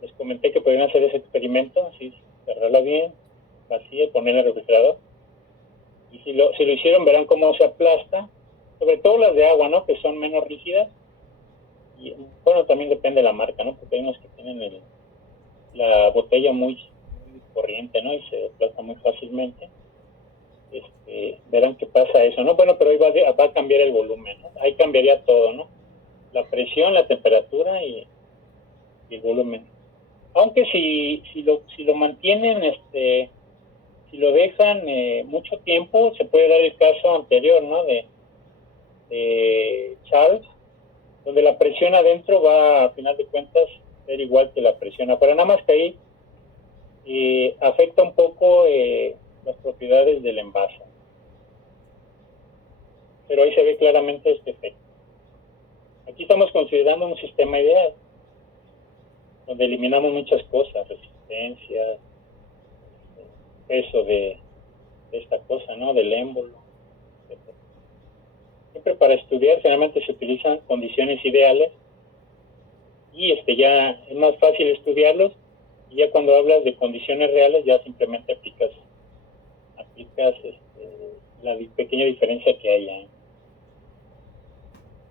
les comenté que podían hacer ese experimento, así, cerrarla bien, vacía y ponerla en el refrigerador. Y si lo hicieron, verán cómo se aplasta, sobre todo las de agua, ¿no?, que son menos rígidas. Y bueno, también depende de la marca, ¿no?, porque hay unos que tienen la botella muy corriente, ¿no?, y se aplasta muy fácilmente. Verán que pasa eso, ¿no? Bueno, pero ahí va a cambiar el volumen, ¿no? Ahí cambiaría todo, ¿no? La presión, la temperatura y el volumen. Aunque si lo mantienen, si lo dejan mucho tiempo, se puede dar el caso anterior, ¿no?, de Charles, donde la presión adentro va, a final de cuentas, ser igual que la presión afuera, nada más que ahí afecta un poco las propiedades del envase. Pero ahí se ve claramente este efecto. Aquí estamos considerando un sistema ideal, donde eliminamos muchas cosas, resistencia, peso de esta cosa, ¿no? Del émbolo, etc. Siempre para estudiar generalmente se utilizan condiciones ideales y ya es más fácil estudiarlos, y ya cuando hablas de condiciones reales ya simplemente aplicas la pequeña diferencia que hay ahí.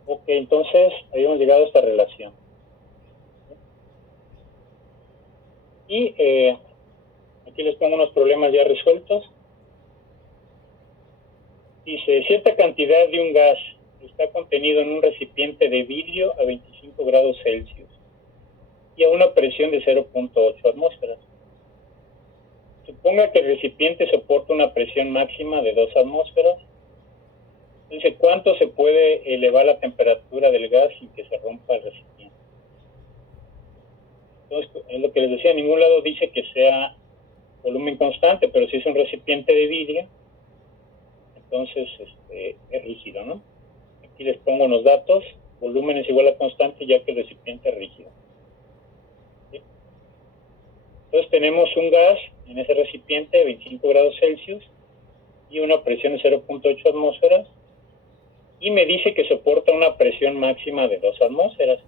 Ok, entonces habíamos llegado a esta relación. Y aquí les pongo unos problemas ya resueltos. Dice, cierta cantidad de un gas está contenido en un recipiente de vidrio a 25 grados Celsius y a una presión de 0.8 atmósferas. Suponga que el recipiente soporta una presión máxima de 2 atmósferas. Entonces, ¿cuánto se puede elevar la temperatura del gas sin que se rompa el recipiente? Entonces, es lo que les decía, en ningún lado dice que sea volumen constante, pero si es un recipiente de vidrio, entonces es rígido, ¿no? Aquí les pongo los datos. Volumen es igual a constante ya que el recipiente es rígido. ¿Sí? Entonces tenemos un gas en ese recipiente de 25 grados Celsius y una presión de 0.8 atmósferas, y me dice que soporta una presión máxima de 2 atmósferas.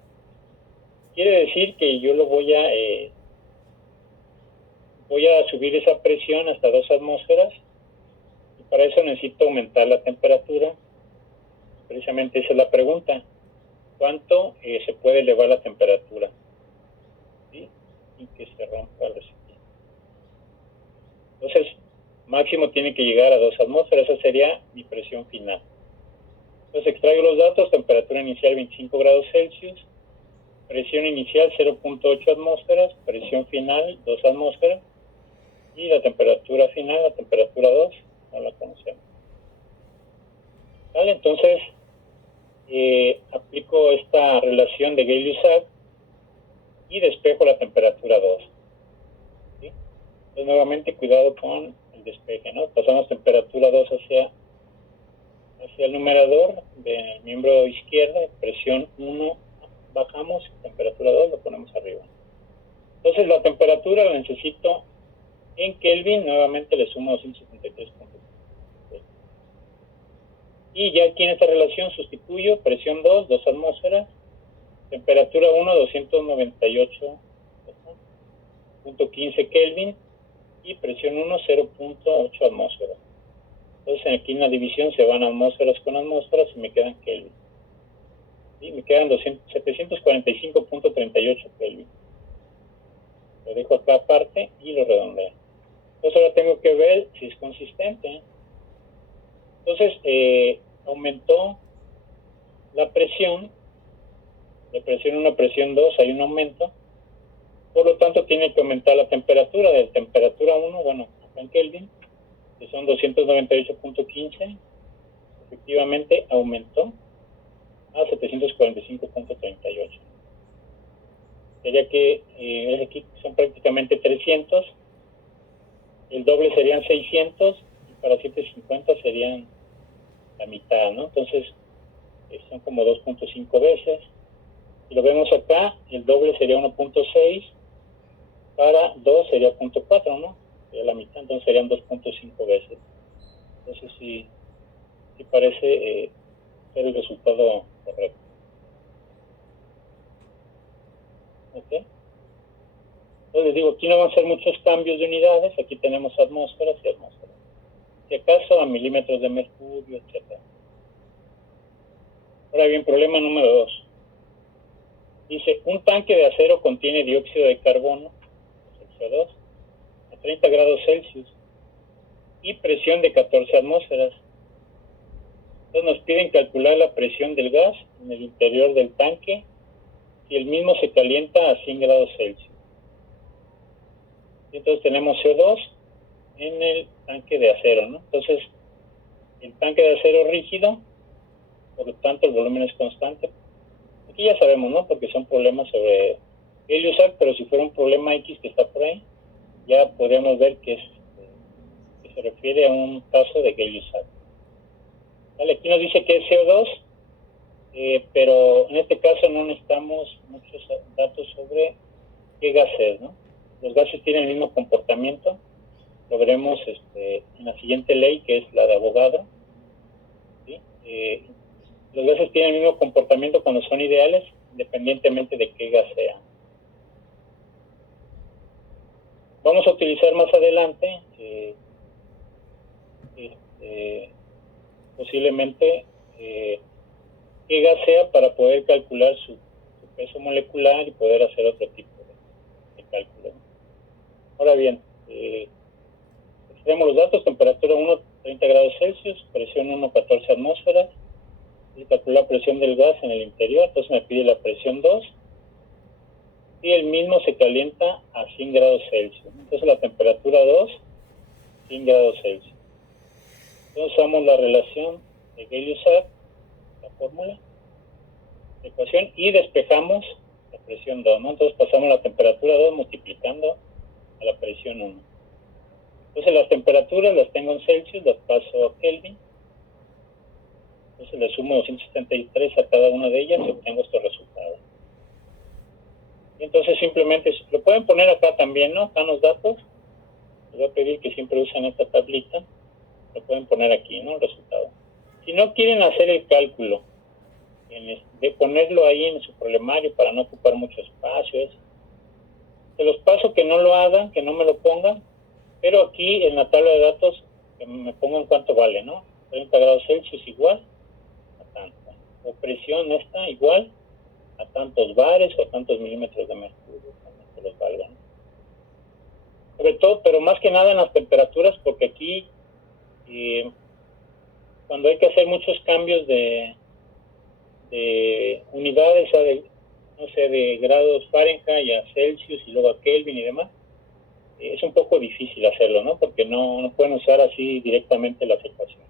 Quiere decir que yo lo voy a subir esa presión hasta 2 atmósferas, y para eso necesito aumentar la temperatura. Precisamente esa es la pregunta. ¿Cuánto se puede elevar la temperatura? ¿Sí? Y que se rompa el recipiente. Entonces, máximo tiene que llegar a 2 atmósferas. Esa sería mi presión final. Entonces extraigo los datos: temperatura inicial 25 grados Celsius, presión inicial 0.8 atmósferas, presión final 2 atmósferas, y la temperatura final, la temperatura 2, no la conocemos. ¿Vale? Entonces, aplico esta relación de Gay-Lussac y despejo la temperatura 2. ¿Sí? Entonces, nuevamente, cuidado con el despeje, ¿no? Pasamos temperatura 2 hacia el numerador del miembro izquierdo, presión 1 bajamos, temperatura 2 lo ponemos arriba. Entonces la temperatura la necesito en Kelvin, nuevamente le sumo 273.3. Y ya aquí en esta relación sustituyo presión 2, 2 atmósferas, temperatura 1, 298.15 Kelvin, y presión 1, 0.8 atmósferas. Entonces aquí en la división se van atmósferas con atmósferas y me quedan Kelvin. ¿Sí? Me quedan 745.38 Kelvin. Lo dejo acá aparte y lo redondeo. Entonces ahora tengo que ver si es consistente. Entonces aumentó la presión. De presión 1 a presión 2 hay un aumento. Por lo tanto tiene que aumentar la temperatura. De temperatura 1, bueno, acá en Kelvin, que son 298.15, efectivamente aumentó a 745.38. Sería que aquí son prácticamente 300, el doble serían 600, y para 750 serían la mitad, ¿no? Entonces son como 2.5 veces. Si lo vemos acá, el doble sería 1.6, para 2 sería 0.4, ¿no? Sería la mitad, entonces serían 2.5 veces. Entonces sí parece ser el resultado correcto. ¿Ok? Entonces digo, aquí no van a ser muchos cambios de unidades, aquí tenemos atmósferas y atmósferas. Si acaso a milímetros de mercurio, etc. Ahora bien, problema número 2. Dice, un tanque de acero contiene dióxido de carbono, CO2, a 30 grados Celsius y presión de 14 atmósferas. Entonces nos piden calcular la presión del gas en el interior del tanque si el mismo se calienta a 100 grados Celsius. Entonces tenemos CO2 en el tanque de acero, ¿no? Entonces, el tanque de acero rígido, por lo tanto el volumen es constante. Aquí ya sabemos, ¿no? Porque son problemas sobre Gay-Lussac, pero si fuera un problema X que está por ahí, ya podríamos ver que se refiere a un caso de Gay-Lussac. Vale, aquí nos dice que es CO2, pero en este caso no necesitamos muchos datos sobre qué gas es, ¿no? Los gases tienen el mismo comportamiento, lo veremos en la siguiente ley, que es la de Avogadro, ¿sí? Los gases tienen el mismo comportamiento cuando son ideales, independientemente de qué gas sea. Vamos a utilizar más adelante posiblemente qué gas sea para poder calcular su peso molecular y poder hacer otro tipo de cálculo. Ahora bien, tenemos los datos: temperatura 1, 30 grados Celsius, presión 1, 14 atmósferas. Y calcular la presión del gas en el interior, entonces me pide la presión 2 y el mismo se calienta a 100 grados Celsius. Entonces la temperatura 2, 100 grados Celsius. Entonces usamos la relación de Gay-Lussac, la fórmula, la ecuación, y despejamos la presión 2, ¿no? Entonces pasamos la temperatura 2 multiplicando a la presión 1. Entonces las temperaturas las tengo en Celsius, las paso a Kelvin. Entonces le sumo 273 a cada una de ellas y obtengo estos resultados. Y entonces simplemente, lo pueden poner acá también, ¿no? Acá en los datos. Les voy a pedir que siempre usen esta tablita. Lo pueden poner aquí, ¿no? El resultado. Si no quieren hacer el cálculo, de ponerlo ahí en su problemario para no ocupar mucho espacio, se los paso que no lo hagan, que no me lo pongan, pero aquí en la tabla de datos que me pongan cuánto vale, ¿no? 30 grados Celsius igual a tanto, o presión esta igual a tantos bares o a tantos milímetros de mercurio, que los valgan. Sobre todo, pero más que nada en las temperaturas, porque aquí cuando hay que hacer muchos cambios de unidades, de grados Fahrenheit a Celsius y luego a Kelvin y demás, es un poco difícil hacerlo, ¿no? Porque no pueden usar así directamente las ecuaciones.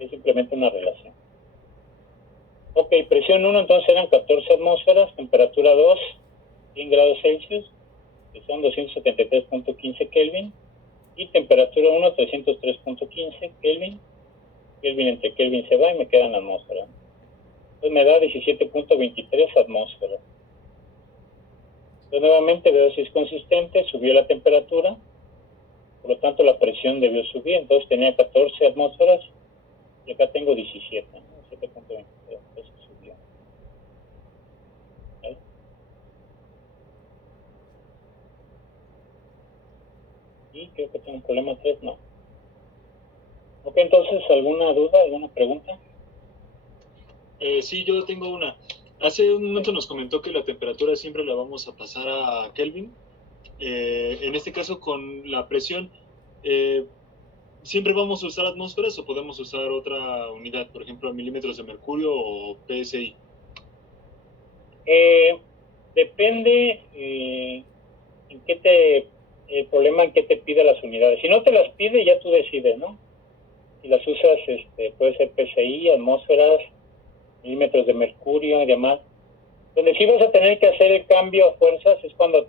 Es simplemente una relación. Ok, presión 1 entonces eran 14 atmósferas, temperatura 2, 100 grados Celsius, que son 273.15 Kelvin, y temperatura 1, 303.15 Kelvin. Kelvin entre Kelvin se va y me quedan atmósferas. Entonces me da 17.23 atmósferas. Entonces nuevamente veo si es consistente, subió la temperatura, por lo tanto la presión debió subir, entonces tenía 14 atmósferas y acá tengo 17, ¿no? 7.23, entonces subió. ¿Vale? Y creo que tengo un problema 3, no. Ok, entonces, ¿alguna duda, alguna pregunta? Sí, yo tengo una. Hace un momento nos comentó que la temperatura siempre la vamos a pasar a Kelvin. En este caso, con la presión, ¿siempre vamos a usar atmósferas o podemos usar otra unidad? Por ejemplo, milímetros de mercurio o PSI. Depende el problema en qué te pide las unidades. Si no te las pide, ya tú decides, ¿no? Si las usas, puede ser PSI, atmósferas, milímetros de mercurio y demás. Donde sí vas a tener que hacer el cambio a fuerzas es cuando,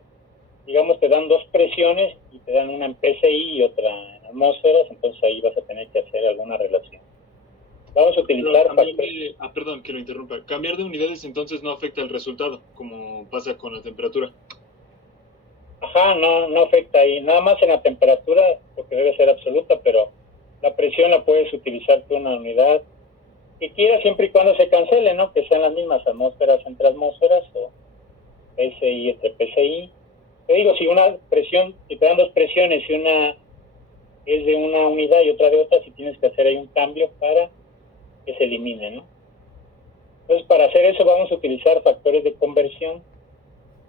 digamos, te dan dos presiones y te dan una en PSI y otra en atmósferas, entonces ahí vas a tener que hacer alguna relación. Vamos a utilizar... Perdón que lo interrumpa. Cambiar de unidades entonces no afecta el resultado, como pasa con la temperatura. Ajá, no afecta ahí. Nada más en la temperatura, porque debe ser absoluta, pero la presión la puedes utilizar tú en una unidad que quieras, siempre y cuando se cancele, ¿no? Que sean las mismas atmósferas entre atmósferas o PSI entre PSI. Te digo, si una presión, si te dan dos presiones y una es de una unidad y otra de otra, si tienes que hacer ahí un cambio para que se elimine, ¿no? Entonces, para hacer eso vamos a utilizar factores de conversión,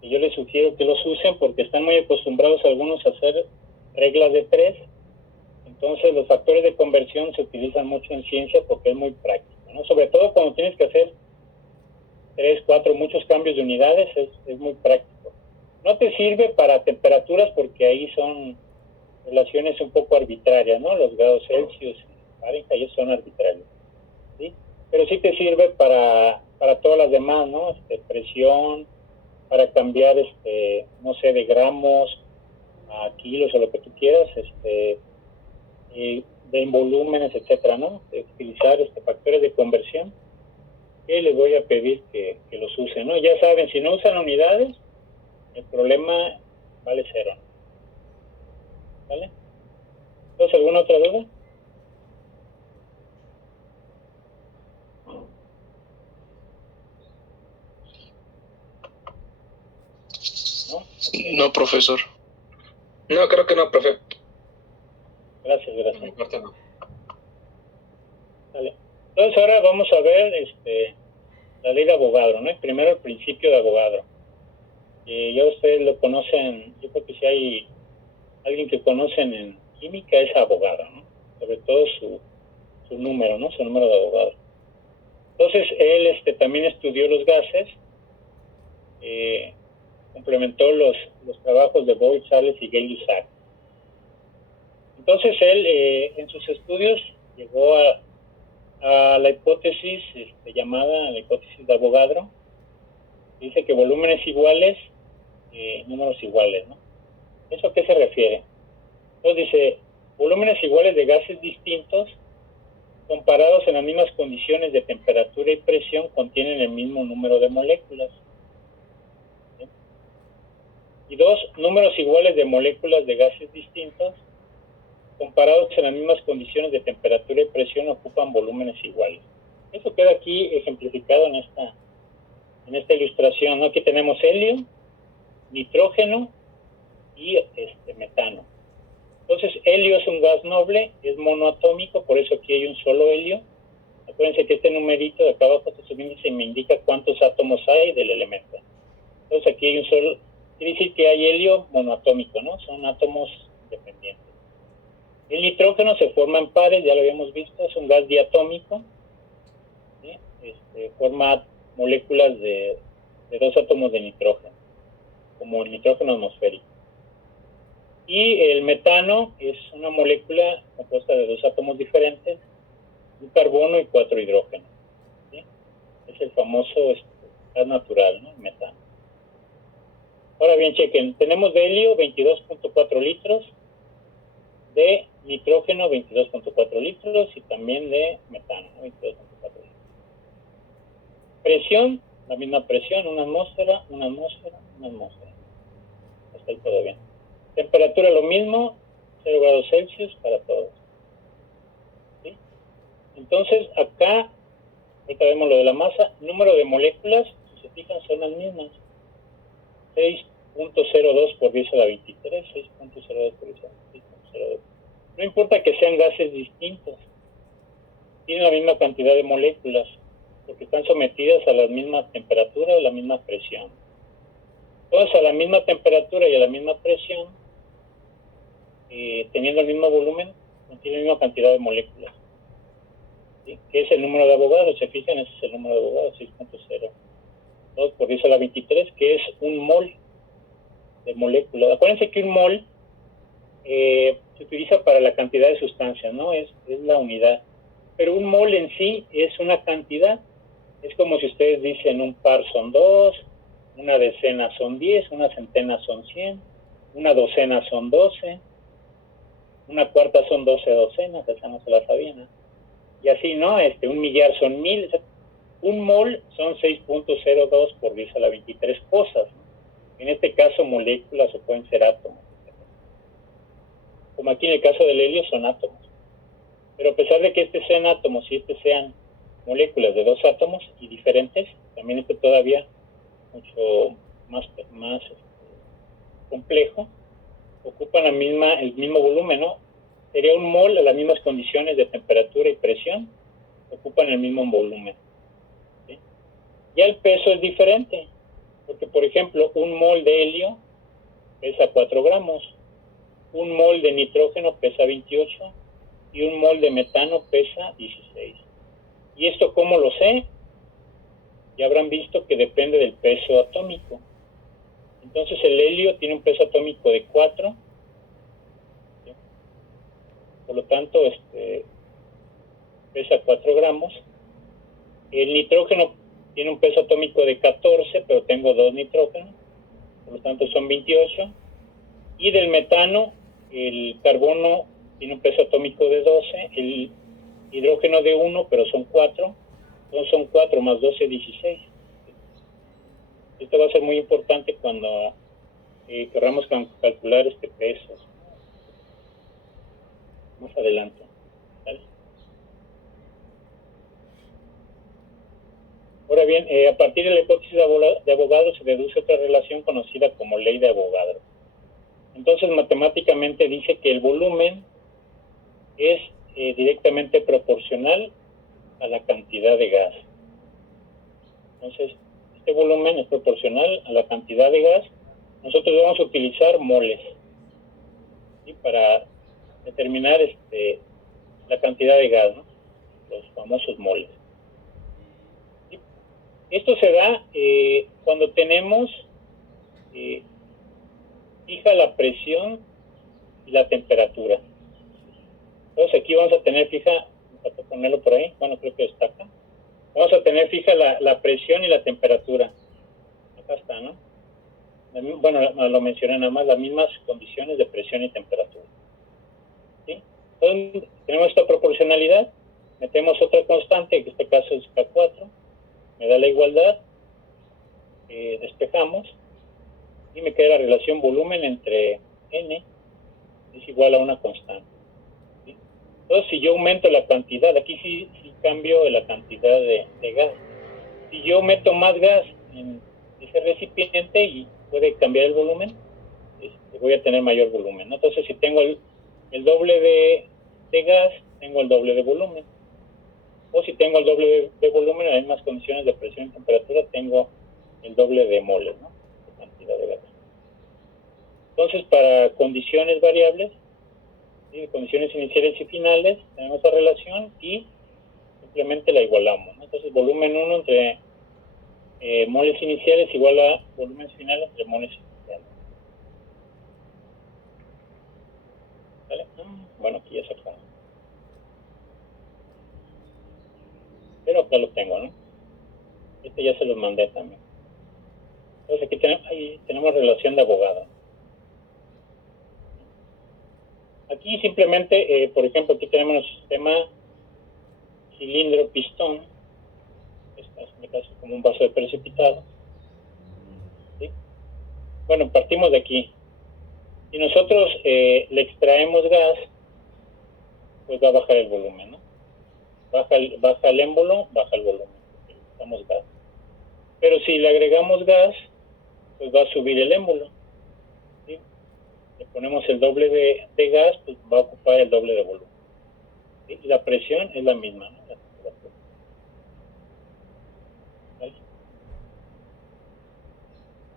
y yo les sugiero que los usen porque están muy acostumbrados algunos a hacer reglas de 3. Entonces los factores de conversión se utilizan mucho en ciencia porque es muy práctico, ¿no? Sobre todo cuando tienes que hacer 3, 4, muchos cambios de unidades, es muy práctico. No te sirve para temperaturas porque ahí son relaciones un poco arbitrarias, ¿no? Los grados Celsius y Fahrenheit son arbitrarios, ¿sí? Pero sí te sirve para todas las demás, ¿no? Presión, para cambiar, no sé, de gramos a kilos o lo que tú quieras, de volúmenes, etcétera, ¿no? De utilizar factores de conversión, que les voy a pedir que los usen, ¿no? Ya saben, si no usan unidades, el problema vale 0, ¿vale? Entonces, ¿alguna otra duda? ¿No? No, profesor. No, creo que no, profe. Gracias. Por mi parte no. Vale. Entonces ahora vamos a ver la ley de Avogadro, ¿no? Primero el principio de Avogadro. Ya ustedes lo conocen, yo creo que si hay alguien que conocen en química es Avogadro, ¿no? Sobre todo su número, ¿no? Su número de Avogadro. Entonces él también estudió los gases, complementó los trabajos de Boyle, Charles y Gay-Lussac. Entonces él en sus estudios llegó a la hipótesis llamada la hipótesis de Avogadro. Dice que volúmenes iguales, números iguales, ¿no? ¿Eso a qué se refiere? Entonces dice, volúmenes iguales de gases distintos comparados en las mismas condiciones de temperatura y presión contienen el mismo número de moléculas. ¿Sí? Y 2, números iguales de moléculas de gases distintos comparados en las mismas condiciones de temperatura y presión ocupan volúmenes iguales. Eso queda aquí ejemplificado en esta ilustración, ¿no? Aquí tenemos helio, nitrógeno y metano. Entonces, helio es un gas noble, es monoatómico, por eso aquí hay un solo helio. Acuérdense que este numerito de acá abajo, este subíndice, me indica cuántos átomos hay del elemento. Entonces, aquí hay un solo, quiere decir que hay helio monoatómico, ¿no? Son átomos independientes. El nitrógeno se forma en pares, ya lo habíamos visto, es un gas diatómico, ¿sí? Forma moléculas de 2 átomos de nitrógeno, como el nitrógeno atmosférico. Y el metano es una molécula compuesta de 2 átomos diferentes, un carbono y 4 hidrógenos, ¿sí? Es el famoso gas natural, ¿no? El metano. Ahora bien, chequen, tenemos de helio 22.4 litros, de nitrógeno 22.4 litros y también de metano, ¿no? 22.4 litros. Presión, la misma presión, una atmósfera. Hasta ahí todo bien. Temperatura lo mismo, 0 grados Celsius para todos. ¿Sí? Entonces acá, ahorita vemos lo de la masa, número de moléculas, si se fijan son las mismas. 6.02 por 10 a la 23, 6.02 por 10 a la 6.02. No importa que sean gases distintos, tienen la misma cantidad de moléculas, porque están sometidas a la misma temperatura o la misma presión. Entonces, a la misma temperatura y a la misma presión, teniendo el mismo volumen, contienen la misma cantidad de moléculas. ¿Sí? Que es el número de Avogadro, se fijan, ese es el número de Avogadro, 6.02 por 10 a la 23, que es un mol de moléculas. Acuérdense que un mol se utiliza para la cantidad de sustancias, ¿no? Es la unidad. Pero un mol en sí es una cantidad. Es como si ustedes dicen un par son 2, una decena son 10, una centena son 100, una docena son 12, una cuarta son 12 docenas, esa no se la sabían, ¿no? Y así, ¿no? Un millar son 1000. Un mol son 6.02 por 10 a la 23 cosas, ¿no? En este caso moléculas o pueden ser átomos. Como aquí en el caso del helio son átomos. Pero a pesar de que sean átomos y sean moléculas de 2 átomos y diferentes, también todavía mucho más complejo, ocupan el mismo volumen, ¿no? Sería un mol a las mismas condiciones de temperatura y presión, ocupan el mismo volumen. ¿Sí? Ya el peso es diferente, porque por ejemplo, un mol de helio pesa 4 gramos, un mol de nitrógeno pesa 28 y un mol de metano pesa 16. ¿Y esto cómo lo sé? Ya habrán visto que depende del peso atómico. Entonces el helio tiene un peso atómico de 4, ¿sí? Por lo tanto pesa 4 gramos. El nitrógeno tiene un peso atómico de 14, pero tengo 2 nitrógenos, por lo tanto son 28. Y del metano, el carbono tiene un peso atómico de 12, el hidrógeno de 1, pero son 4. Entonces son 4 más 12, 16. Esto va a ser muy importante cuando queramos calcular este peso más adelante. ¿Vale? Ahora bien, a partir de la hipótesis de Avogadro se deduce otra relación conocida como ley de Avogadro. Entonces, matemáticamente dice que el volumen es directamente proporcional a la cantidad de gas. Entonces, este volumen es proporcional a la cantidad de gas. Nosotros vamos a utilizar moles, ¿sí? Para determinar la cantidad de gas, ¿no? Los famosos moles. ¿Sí? Esto se da cuando tenemos fija la presión y la temperatura. Entonces aquí vamos a tener fija, vamos a ponerlo por ahí, bueno, creo que está acá. Vamos a tener fija la presión y la temperatura. Acá está, ¿no? Bueno, lo mencioné nada más, las mismas condiciones de presión y temperatura. ¿Sí? Entonces tenemos esta proporcionalidad, metemos otra constante, que en este caso es K4, me da la igualdad, despejamos, y me queda la relación volumen entre N es igual a una constante. ¿Sí? Entonces, si yo aumento la cantidad, aquí sí cambio la cantidad de gas. Si yo meto más gas en ese recipiente y puede cambiar el volumen, voy a tener mayor volumen, ¿no? Entonces, si tengo el doble de gas, tengo el doble de volumen. O si tengo el doble de volumen en las mismas condiciones de presión y temperatura, tengo el doble de moles, ¿no? De cantidad de gas. Entonces, para condiciones variables, ¿sí? Condiciones iniciales y finales, tenemos esa relación y simplemente la igualamos, ¿no? Entonces, volumen 1 entre moles iniciales igual a volumen final entre moles iniciales. ¿Vale? Bueno, aquí ya se acabó. Pero acá lo tengo, ¿no? Este ya se los mandé también. Entonces, aquí tenemos relación de Avogadro. Aquí simplemente, por ejemplo, aquí tenemos el sistema cilindro-pistón. Este es en este caso como un vaso de precipitado. ¿Sí? Bueno, partimos de aquí. Si nosotros le extraemos gas, pues va a bajar el volumen, ¿no? Baja el émbolo, baja el volumen. Necesitamos gas. Pero si le agregamos gas, pues va a subir el émbolo. ¿Sí? Le ponemos el doble de gas, pues va a ocupar el doble de volumen. ¿Sí? Y la presión es la misma, ¿no? La temperatura. ¿Vale?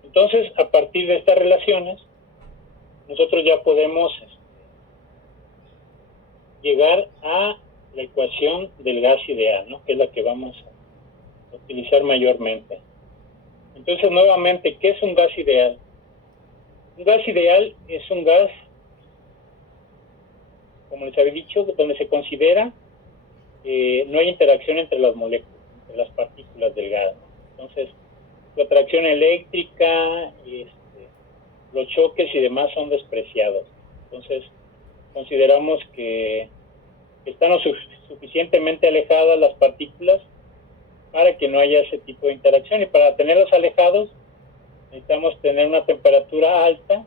Entonces, a partir de estas relaciones, nosotros ya podemos llegar a la ecuación del gas ideal, ¿no? Que es la que vamos a utilizar mayormente. Entonces, nuevamente, ¿qué es un gas ideal? Un gas ideal es un gas, como les había dicho, donde se considera no hay interacción entre las moléculas, entre las partículas del gas, ¿no? Entonces, la atracción eléctrica, los choques y demás son despreciados. Entonces, consideramos que están suficientemente alejadas las partículas para que no haya ese tipo de interacción, y para tenerlos alejados necesitamos tener una temperatura alta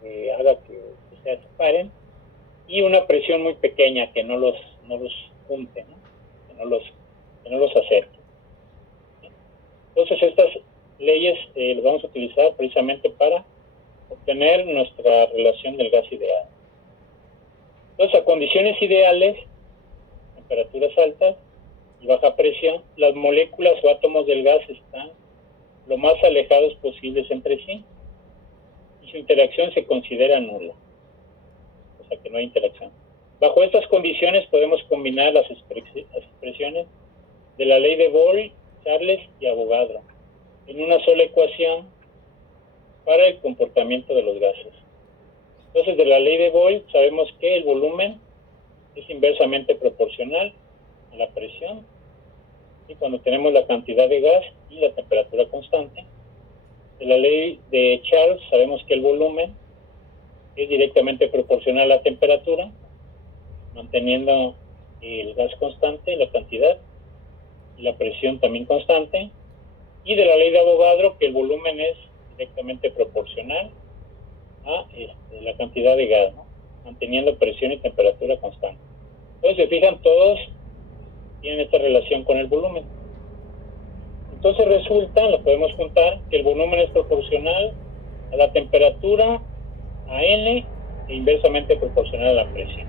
que haga que se separen y una presión muy pequeña que no los junte, ¿no? que no los acerque. Entonces estas leyes las vamos a utilizar precisamente para obtener nuestra relación del gas ideal. Entonces, a condiciones ideales, temperaturas altas y baja presión, las moléculas o átomos del gas están lo más alejados posibles entre sí y su interacción se considera nula, o sea que no hay interacción. Bajo estas condiciones podemos combinar las expresiones de la ley de Boyle, Charles y Avogadro en una sola ecuación para el comportamiento de los gases. Entonces, de la ley de Boyle sabemos que el volumen es inversamente proporcional a la presión, y cuando tenemos la cantidad de gas y la temperatura constante. De la ley de Charles sabemos que el volumen es directamente proporcional a la temperatura, manteniendo el gas constante, la cantidad, y la presión también constante. Y de la ley de Avogadro que el volumen es directamente proporcional a la cantidad de gas, ¿no? Manteniendo presión y temperatura constante. Entonces, se fijan, todos tienen esta relación con el volumen. Entonces resulta, lo podemos juntar, que el volumen es proporcional a la temperatura, a N, e inversamente proporcional a la presión.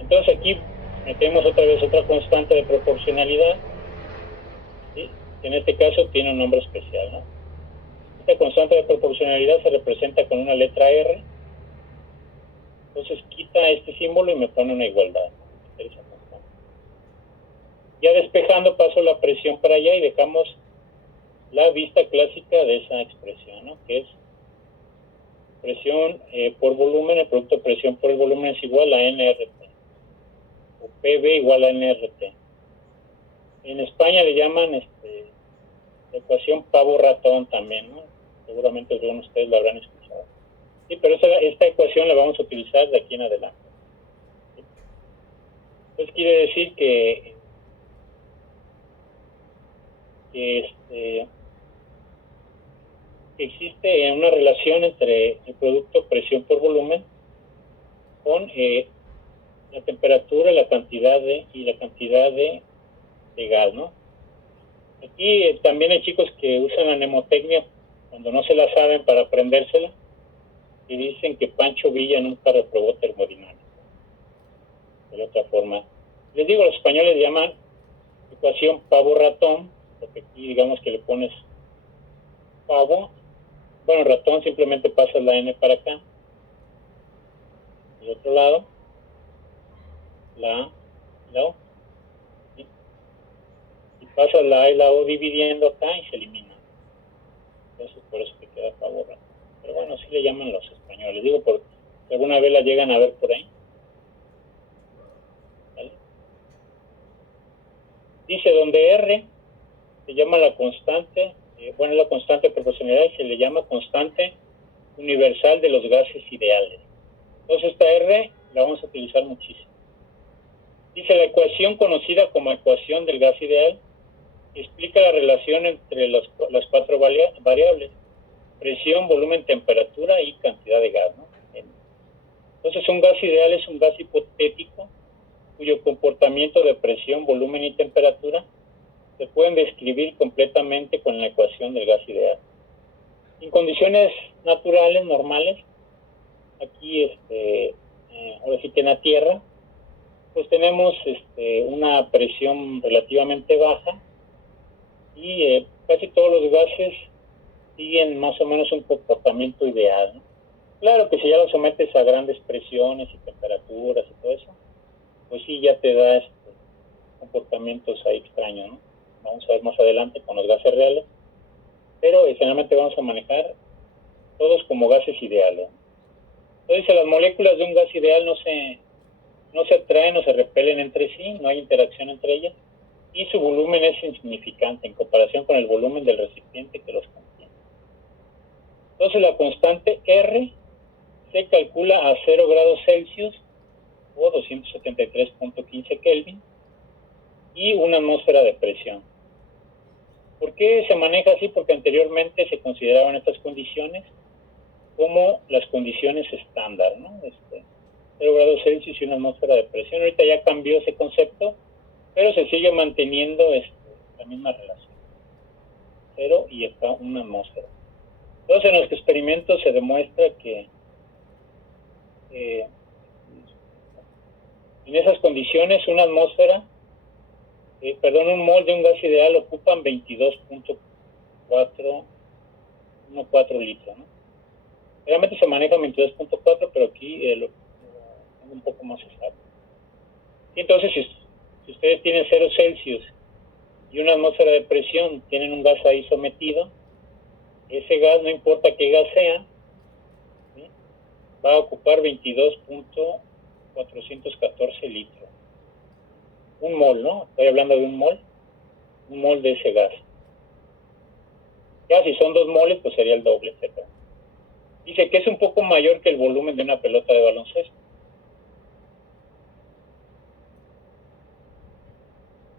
Entonces aquí metemos otra vez otra constante de proporcionalidad, ¿sí? Que en este caso tiene un nombre especial, ¿no? Esta constante de proporcionalidad se representa con una letra R. Entonces quita este símbolo y me pone una igualdad. Ya despejando paso la presión para allá y dejamos la vista clásica de esa expresión, ¿no? Que es presión por volumen, el producto de presión por el volumen es igual a NRT, o PV igual a NRT. En España le llaman la ecuación pavo-ratón también, ¿no? Seguramente algunos de ustedes la habrán escuchado. Sí, pero esta ecuación la vamos a utilizar de aquí en adelante. ¿Sí? Entonces quiere decir que existe una relación entre el producto presión por volumen con la temperatura, la cantidad de gas, ¿no? Aquí también hay chicos que usan la mnemotecnia cuando no se la saben para aprendérsela y dicen que Pancho Villa nunca reprobó termodinámica. De la otra forma, les digo, los españoles llaman ecuación pavo-ratón, porque aquí digamos que le pones pavo. Bueno, ratón simplemente pasas la N para acá. Del otro lado, la O. ¿Sí? Y pasas la A y la O dividiendo acá y se elimina. Entonces por eso te queda pavo ratón. Pero bueno, así le llaman los españoles. Digo, por si alguna vez la llegan a ver por ahí. ¿Vale? Dice donde R se llama la constante, la constante de proporcionalidad y se le llama constante universal de los gases ideales. Entonces esta R la vamos a utilizar muchísimo. Dice la ecuación conocida como ecuación del gas ideal explica la relación entre las cuatro variables: presión, volumen, temperatura y cantidad de gas, ¿no? Entonces un gas ideal es un gas hipotético cuyo comportamiento de presión, volumen y temperatura se pueden describir completamente con la ecuación del gas ideal. En condiciones naturales, normales, aquí, ahora sí que en la Tierra, pues tenemos una presión relativamente baja y casi todos los gases siguen más o menos un comportamiento ideal, ¿no? Claro que si ya lo sometes a grandes presiones y temperaturas y todo eso, pues sí ya te da comportamientos ahí extraños, ¿no? Vamos a ver más adelante con los gases reales, pero generalmente vamos a manejar todos como gases ideales. Entonces las moléculas de un gas ideal no se atraen o se repelen entre sí, no hay interacción entre ellas, y su volumen es insignificante en comparación con el volumen del recipiente que los contiene. Entonces la constante R se calcula a 0 grados Celsius o 273.15 Kelvin y una atmósfera de presión. ¿Por qué se maneja así? Porque anteriormente se consideraban estas condiciones como las condiciones estándar, ¿no? 0 grados Celsius y una atmósfera de presión. Ahorita ya cambió ese concepto, pero se sigue manteniendo la misma relación. 0 y acá una atmósfera. Entonces en los experimentos se demuestra que en esas condiciones una atmósfera, un mol de un gas ideal ocupan 22.4 litros, ¿no? Realmente se maneja 22.4, pero aquí es un poco más exacto. Y entonces, si ustedes tienen 0 Celsius y una atmósfera de presión, tienen un gas ahí sometido, ese gas, no importa qué gas sea, ¿sí?, va a ocupar 22.414 litros. Un mol, ¿no? Estoy hablando de un mol de ese gas. Ya si son 2 moles, pues sería el doble, etcétera. Dice que es un poco mayor que el volumen de una pelota de baloncesto.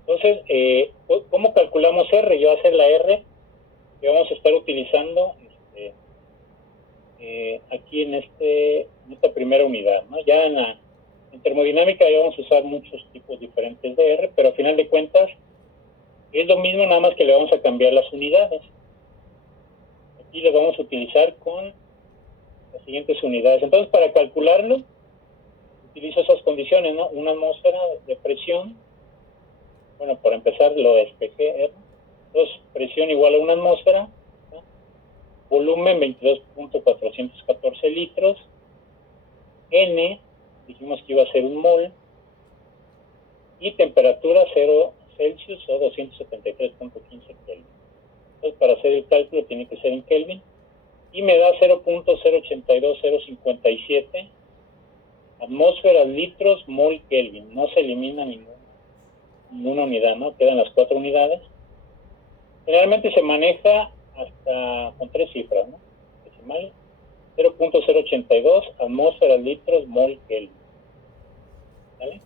Entonces, ¿cómo calculamos R? Yo voy a hacer la R que vamos a estar utilizando aquí en esta primera unidad, ¿no? Ya en termodinámica ya vamos a usar muchos tipos diferentes de R, pero a final de cuentas es lo mismo, nada más que le vamos a cambiar las unidades. Aquí lo vamos a utilizar con las siguientes unidades. Entonces, para calcularlo, utilizo esas condiciones, ¿no? Una atmósfera de presión. Bueno, por empezar lo despejé, R. Entonces, presión igual a una atmósfera, ¿no? Volumen 22.414 litros, N, dijimos que iba a ser un mol, y temperatura 0 Celsius o 273.15 Kelvin. Entonces, para hacer el cálculo tiene que ser en Kelvin, y me da 0.082057 atmósferas, litros, mol, Kelvin. No se elimina ninguna unidad, ¿no? Quedan las 4 unidades. Generalmente se maneja hasta con 3 cifras, ¿no? Decimales. 0.082 atmósferas, litros, mol, Kelvin. ¿Vale?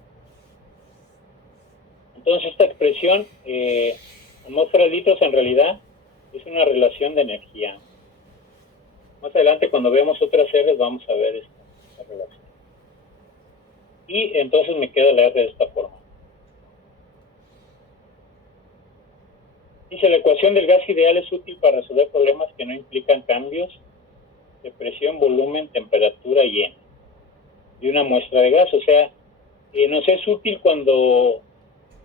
Entonces esta expresión, atmósferas, litros, en realidad es una relación de energía. Más adelante, cuando veamos otras R's, vamos a ver esta relación. Y entonces me queda la R de esta forma. Dice, la ecuación del gas ideal es útil para resolver problemas que no implican cambios de presión, volumen, temperatura y N de una muestra de gas. O sea, nos es útil cuando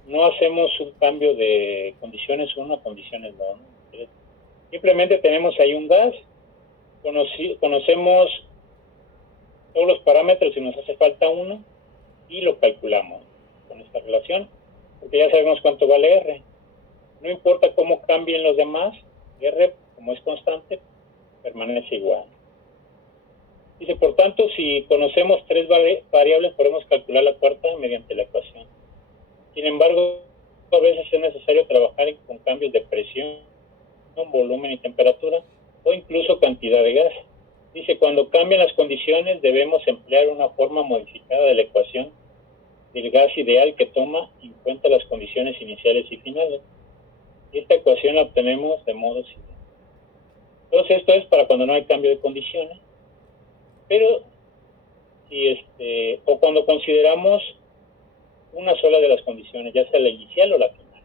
no hacemos un cambio de condiciones 1 a condiciones 2, ¿no? Simplemente tenemos ahí un gas, conocemos todos los parámetros y nos hace falta uno y lo calculamos con esta relación, porque ya sabemos cuánto vale R. No importa cómo cambien los demás, R, como es constante, permanece igual. Dice, por tanto, si conocemos 3 variables, podemos calcular la cuarta mediante la ecuación. Sin embargo, a veces es necesario trabajar con cambios de presión, volumen y temperatura, o incluso cantidad de gas. Dice, cuando cambian las condiciones, debemos emplear una forma modificada de la ecuación del gas ideal que toma en cuenta las condiciones iniciales y finales. Esta ecuación la obtenemos de modo siguiente. Entonces, esto es para cuando no hay cambio de condiciones, pero o cuando consideramos una sola de las condiciones, ya sea la inicial o la final.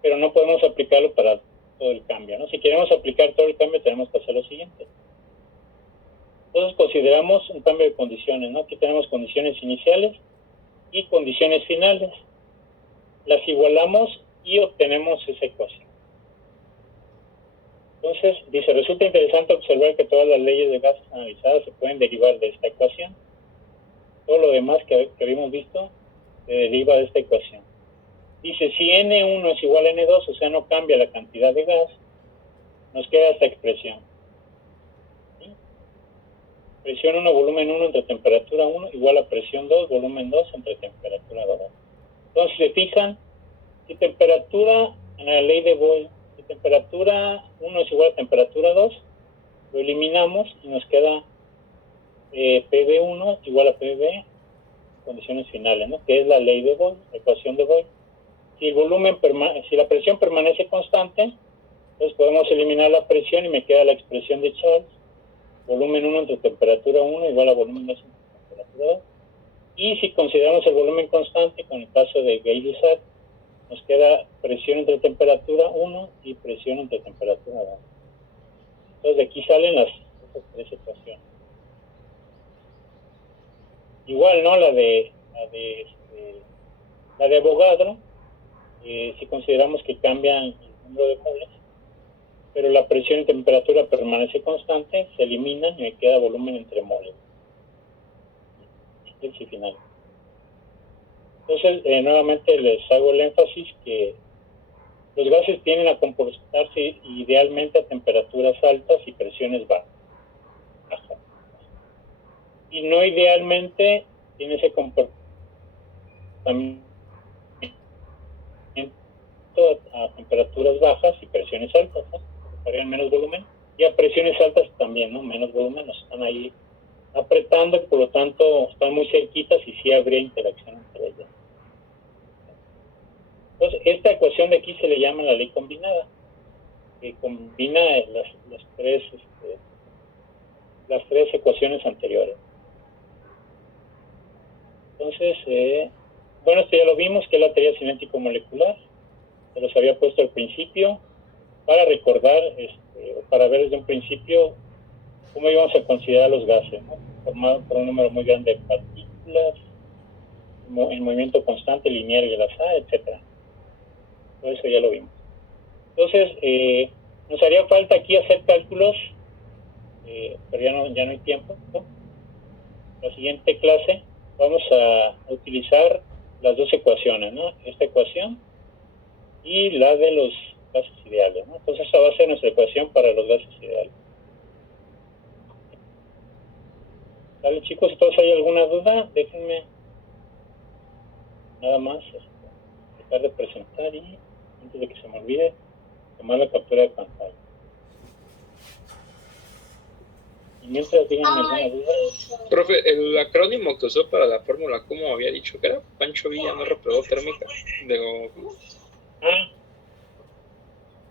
Pero no podemos aplicarlo para todo el cambio, ¿no? Si queremos aplicar todo el cambio, tenemos que hacer lo siguiente. Entonces consideramos un cambio de condiciones, ¿no? Aquí tenemos condiciones iniciales y condiciones finales. Las igualamos y obtenemos esa ecuación. Entonces, dice, resulta interesante observar que todas las leyes de gases analizadas se pueden derivar de esta ecuación. Todo lo demás que habíamos visto se deriva de esta ecuación. Dice, si N1 es igual a N2, o sea, no cambia la cantidad de gas, nos queda esta expresión. ¿Sí? Presión 1, volumen 1 entre temperatura 1 igual a presión 2, volumen 2 entre temperatura 2. Entonces, si se fijan, si temperatura, en la ley de Boyle, si temperatura 1 es igual a temperatura 2, lo eliminamos y nos queda PV1 igual a PV, condiciones finales, ¿no? Que es la ley de Boyle, la ecuación de Boyle. Si la presión permanece constante, entonces podemos eliminar la presión y me queda la expresión de Charles, volumen 1 entre temperatura 1 igual a volumen 2 entre temperatura 2. Y si consideramos el volumen constante, con el caso de Gay-Lussac, nos queda presión entre temperatura 1 y presión entre temperatura 2. Entonces de aquí salen esas 3 ecuaciones. Igual, ¿no? La de Avogadro, si consideramos que cambian el número de moles, pero la presión y temperatura permanece constante, se eliminan y me queda volumen entre moles. Este es el final. Entonces, nuevamente les hago el énfasis que los gases tienden a comportarse idealmente a temperaturas altas y presiones bajas. Y no idealmente tiene ese comportamiento a temperaturas bajas y presiones altas, ¿no? ocuparían menos volumen, y a presiones altas también, ¿no? Menos volumen, nos están ahí apretando y por lo tanto están muy cerquitas y sí habría interacción entre ellas. Entonces, esta ecuación de aquí se le llama la ley combinada, que combina las tres ecuaciones anteriores. Entonces, bueno, esto ya lo vimos, que es la teoría cinético-molecular, se los había puesto al principio, para recordar, para ver desde un principio cómo íbamos a considerar los gases, ¿no? Formados por un número muy grande de partículas, en movimiento constante, lineal y al azar, etc. Todo eso ya lo vimos. Entonces, nos haría falta aquí hacer cálculos, pero ya no hay tiempo, ¿no? La siguiente clase vamos a utilizar las dos ecuaciones, ¿no? Esta ecuación y la de los gases ideales, ¿no? Entonces esa va a ser nuestra ecuación para los gases ideales. Vale, chicos, ¿todos hay alguna duda? Déjenme nada más dejar de presentar y antes de que se me olvide tomar la captura de pantalla. Y mientras díganme alguna duda. Profe, el acrónimo que usó para la fórmula, ¿cómo había dicho que era? Pancho Villa no reprobó térmica.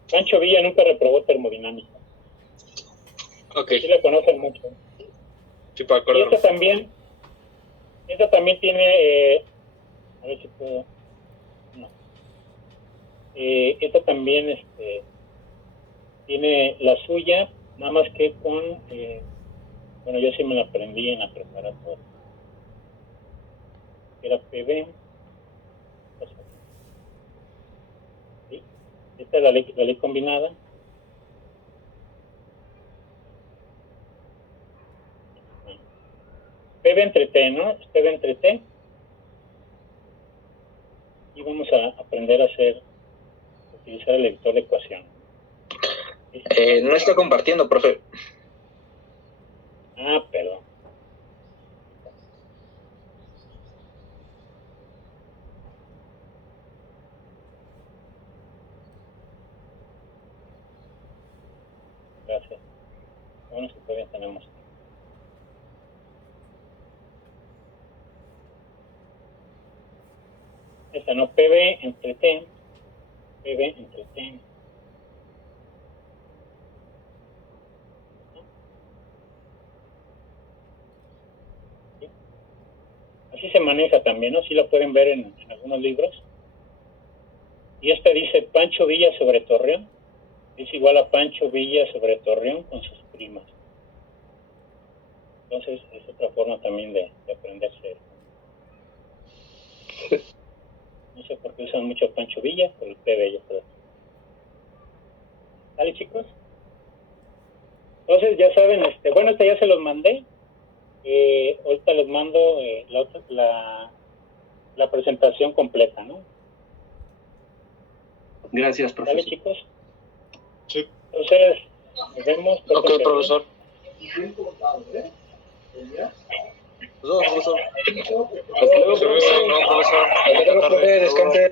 Pancho Villa nunca reprobó termodinámica. Ok. Sí la conocen mucho. Sí, para acordarme. Y esta también tiene, a ver si puedo, no. Esta también tiene la suya, nada más que con, bueno, yo sí me la aprendí en la preparatoria. Era PB. ¿Sí? Esta es la ley combinada. PB entre T, ¿no? Es PB entre T. Y vamos a aprender a utilizar el editor de ecuación. No está compartiendo, profe. Perdón. Gracias. Bueno, si todavía tenemos. Esta no, PB entre T. PB entre T. ¿Sí? Así se maneja también, ¿no? Sí la pueden ver en algunos libros. Y esta dice Pancho Villa sobre Torreón. Es igual a Pancho Villa sobre Torreón con sus primas. Entonces, es otra forma también de aprenderse. No sé por qué usan mucho Pancho Villa, pero el PB ya está. ¿Vale, chicos? Entonces, ya saben, bueno, ya se los mandé. Ahorita les mando la presentación completa, ¿no? Gracias, profesor. ¿Vale, chicos? Sí. Entonces, nos vemos. Ok, profesor. Profesor. Hasta luego, profesor. Hasta luego, profe. Descanse.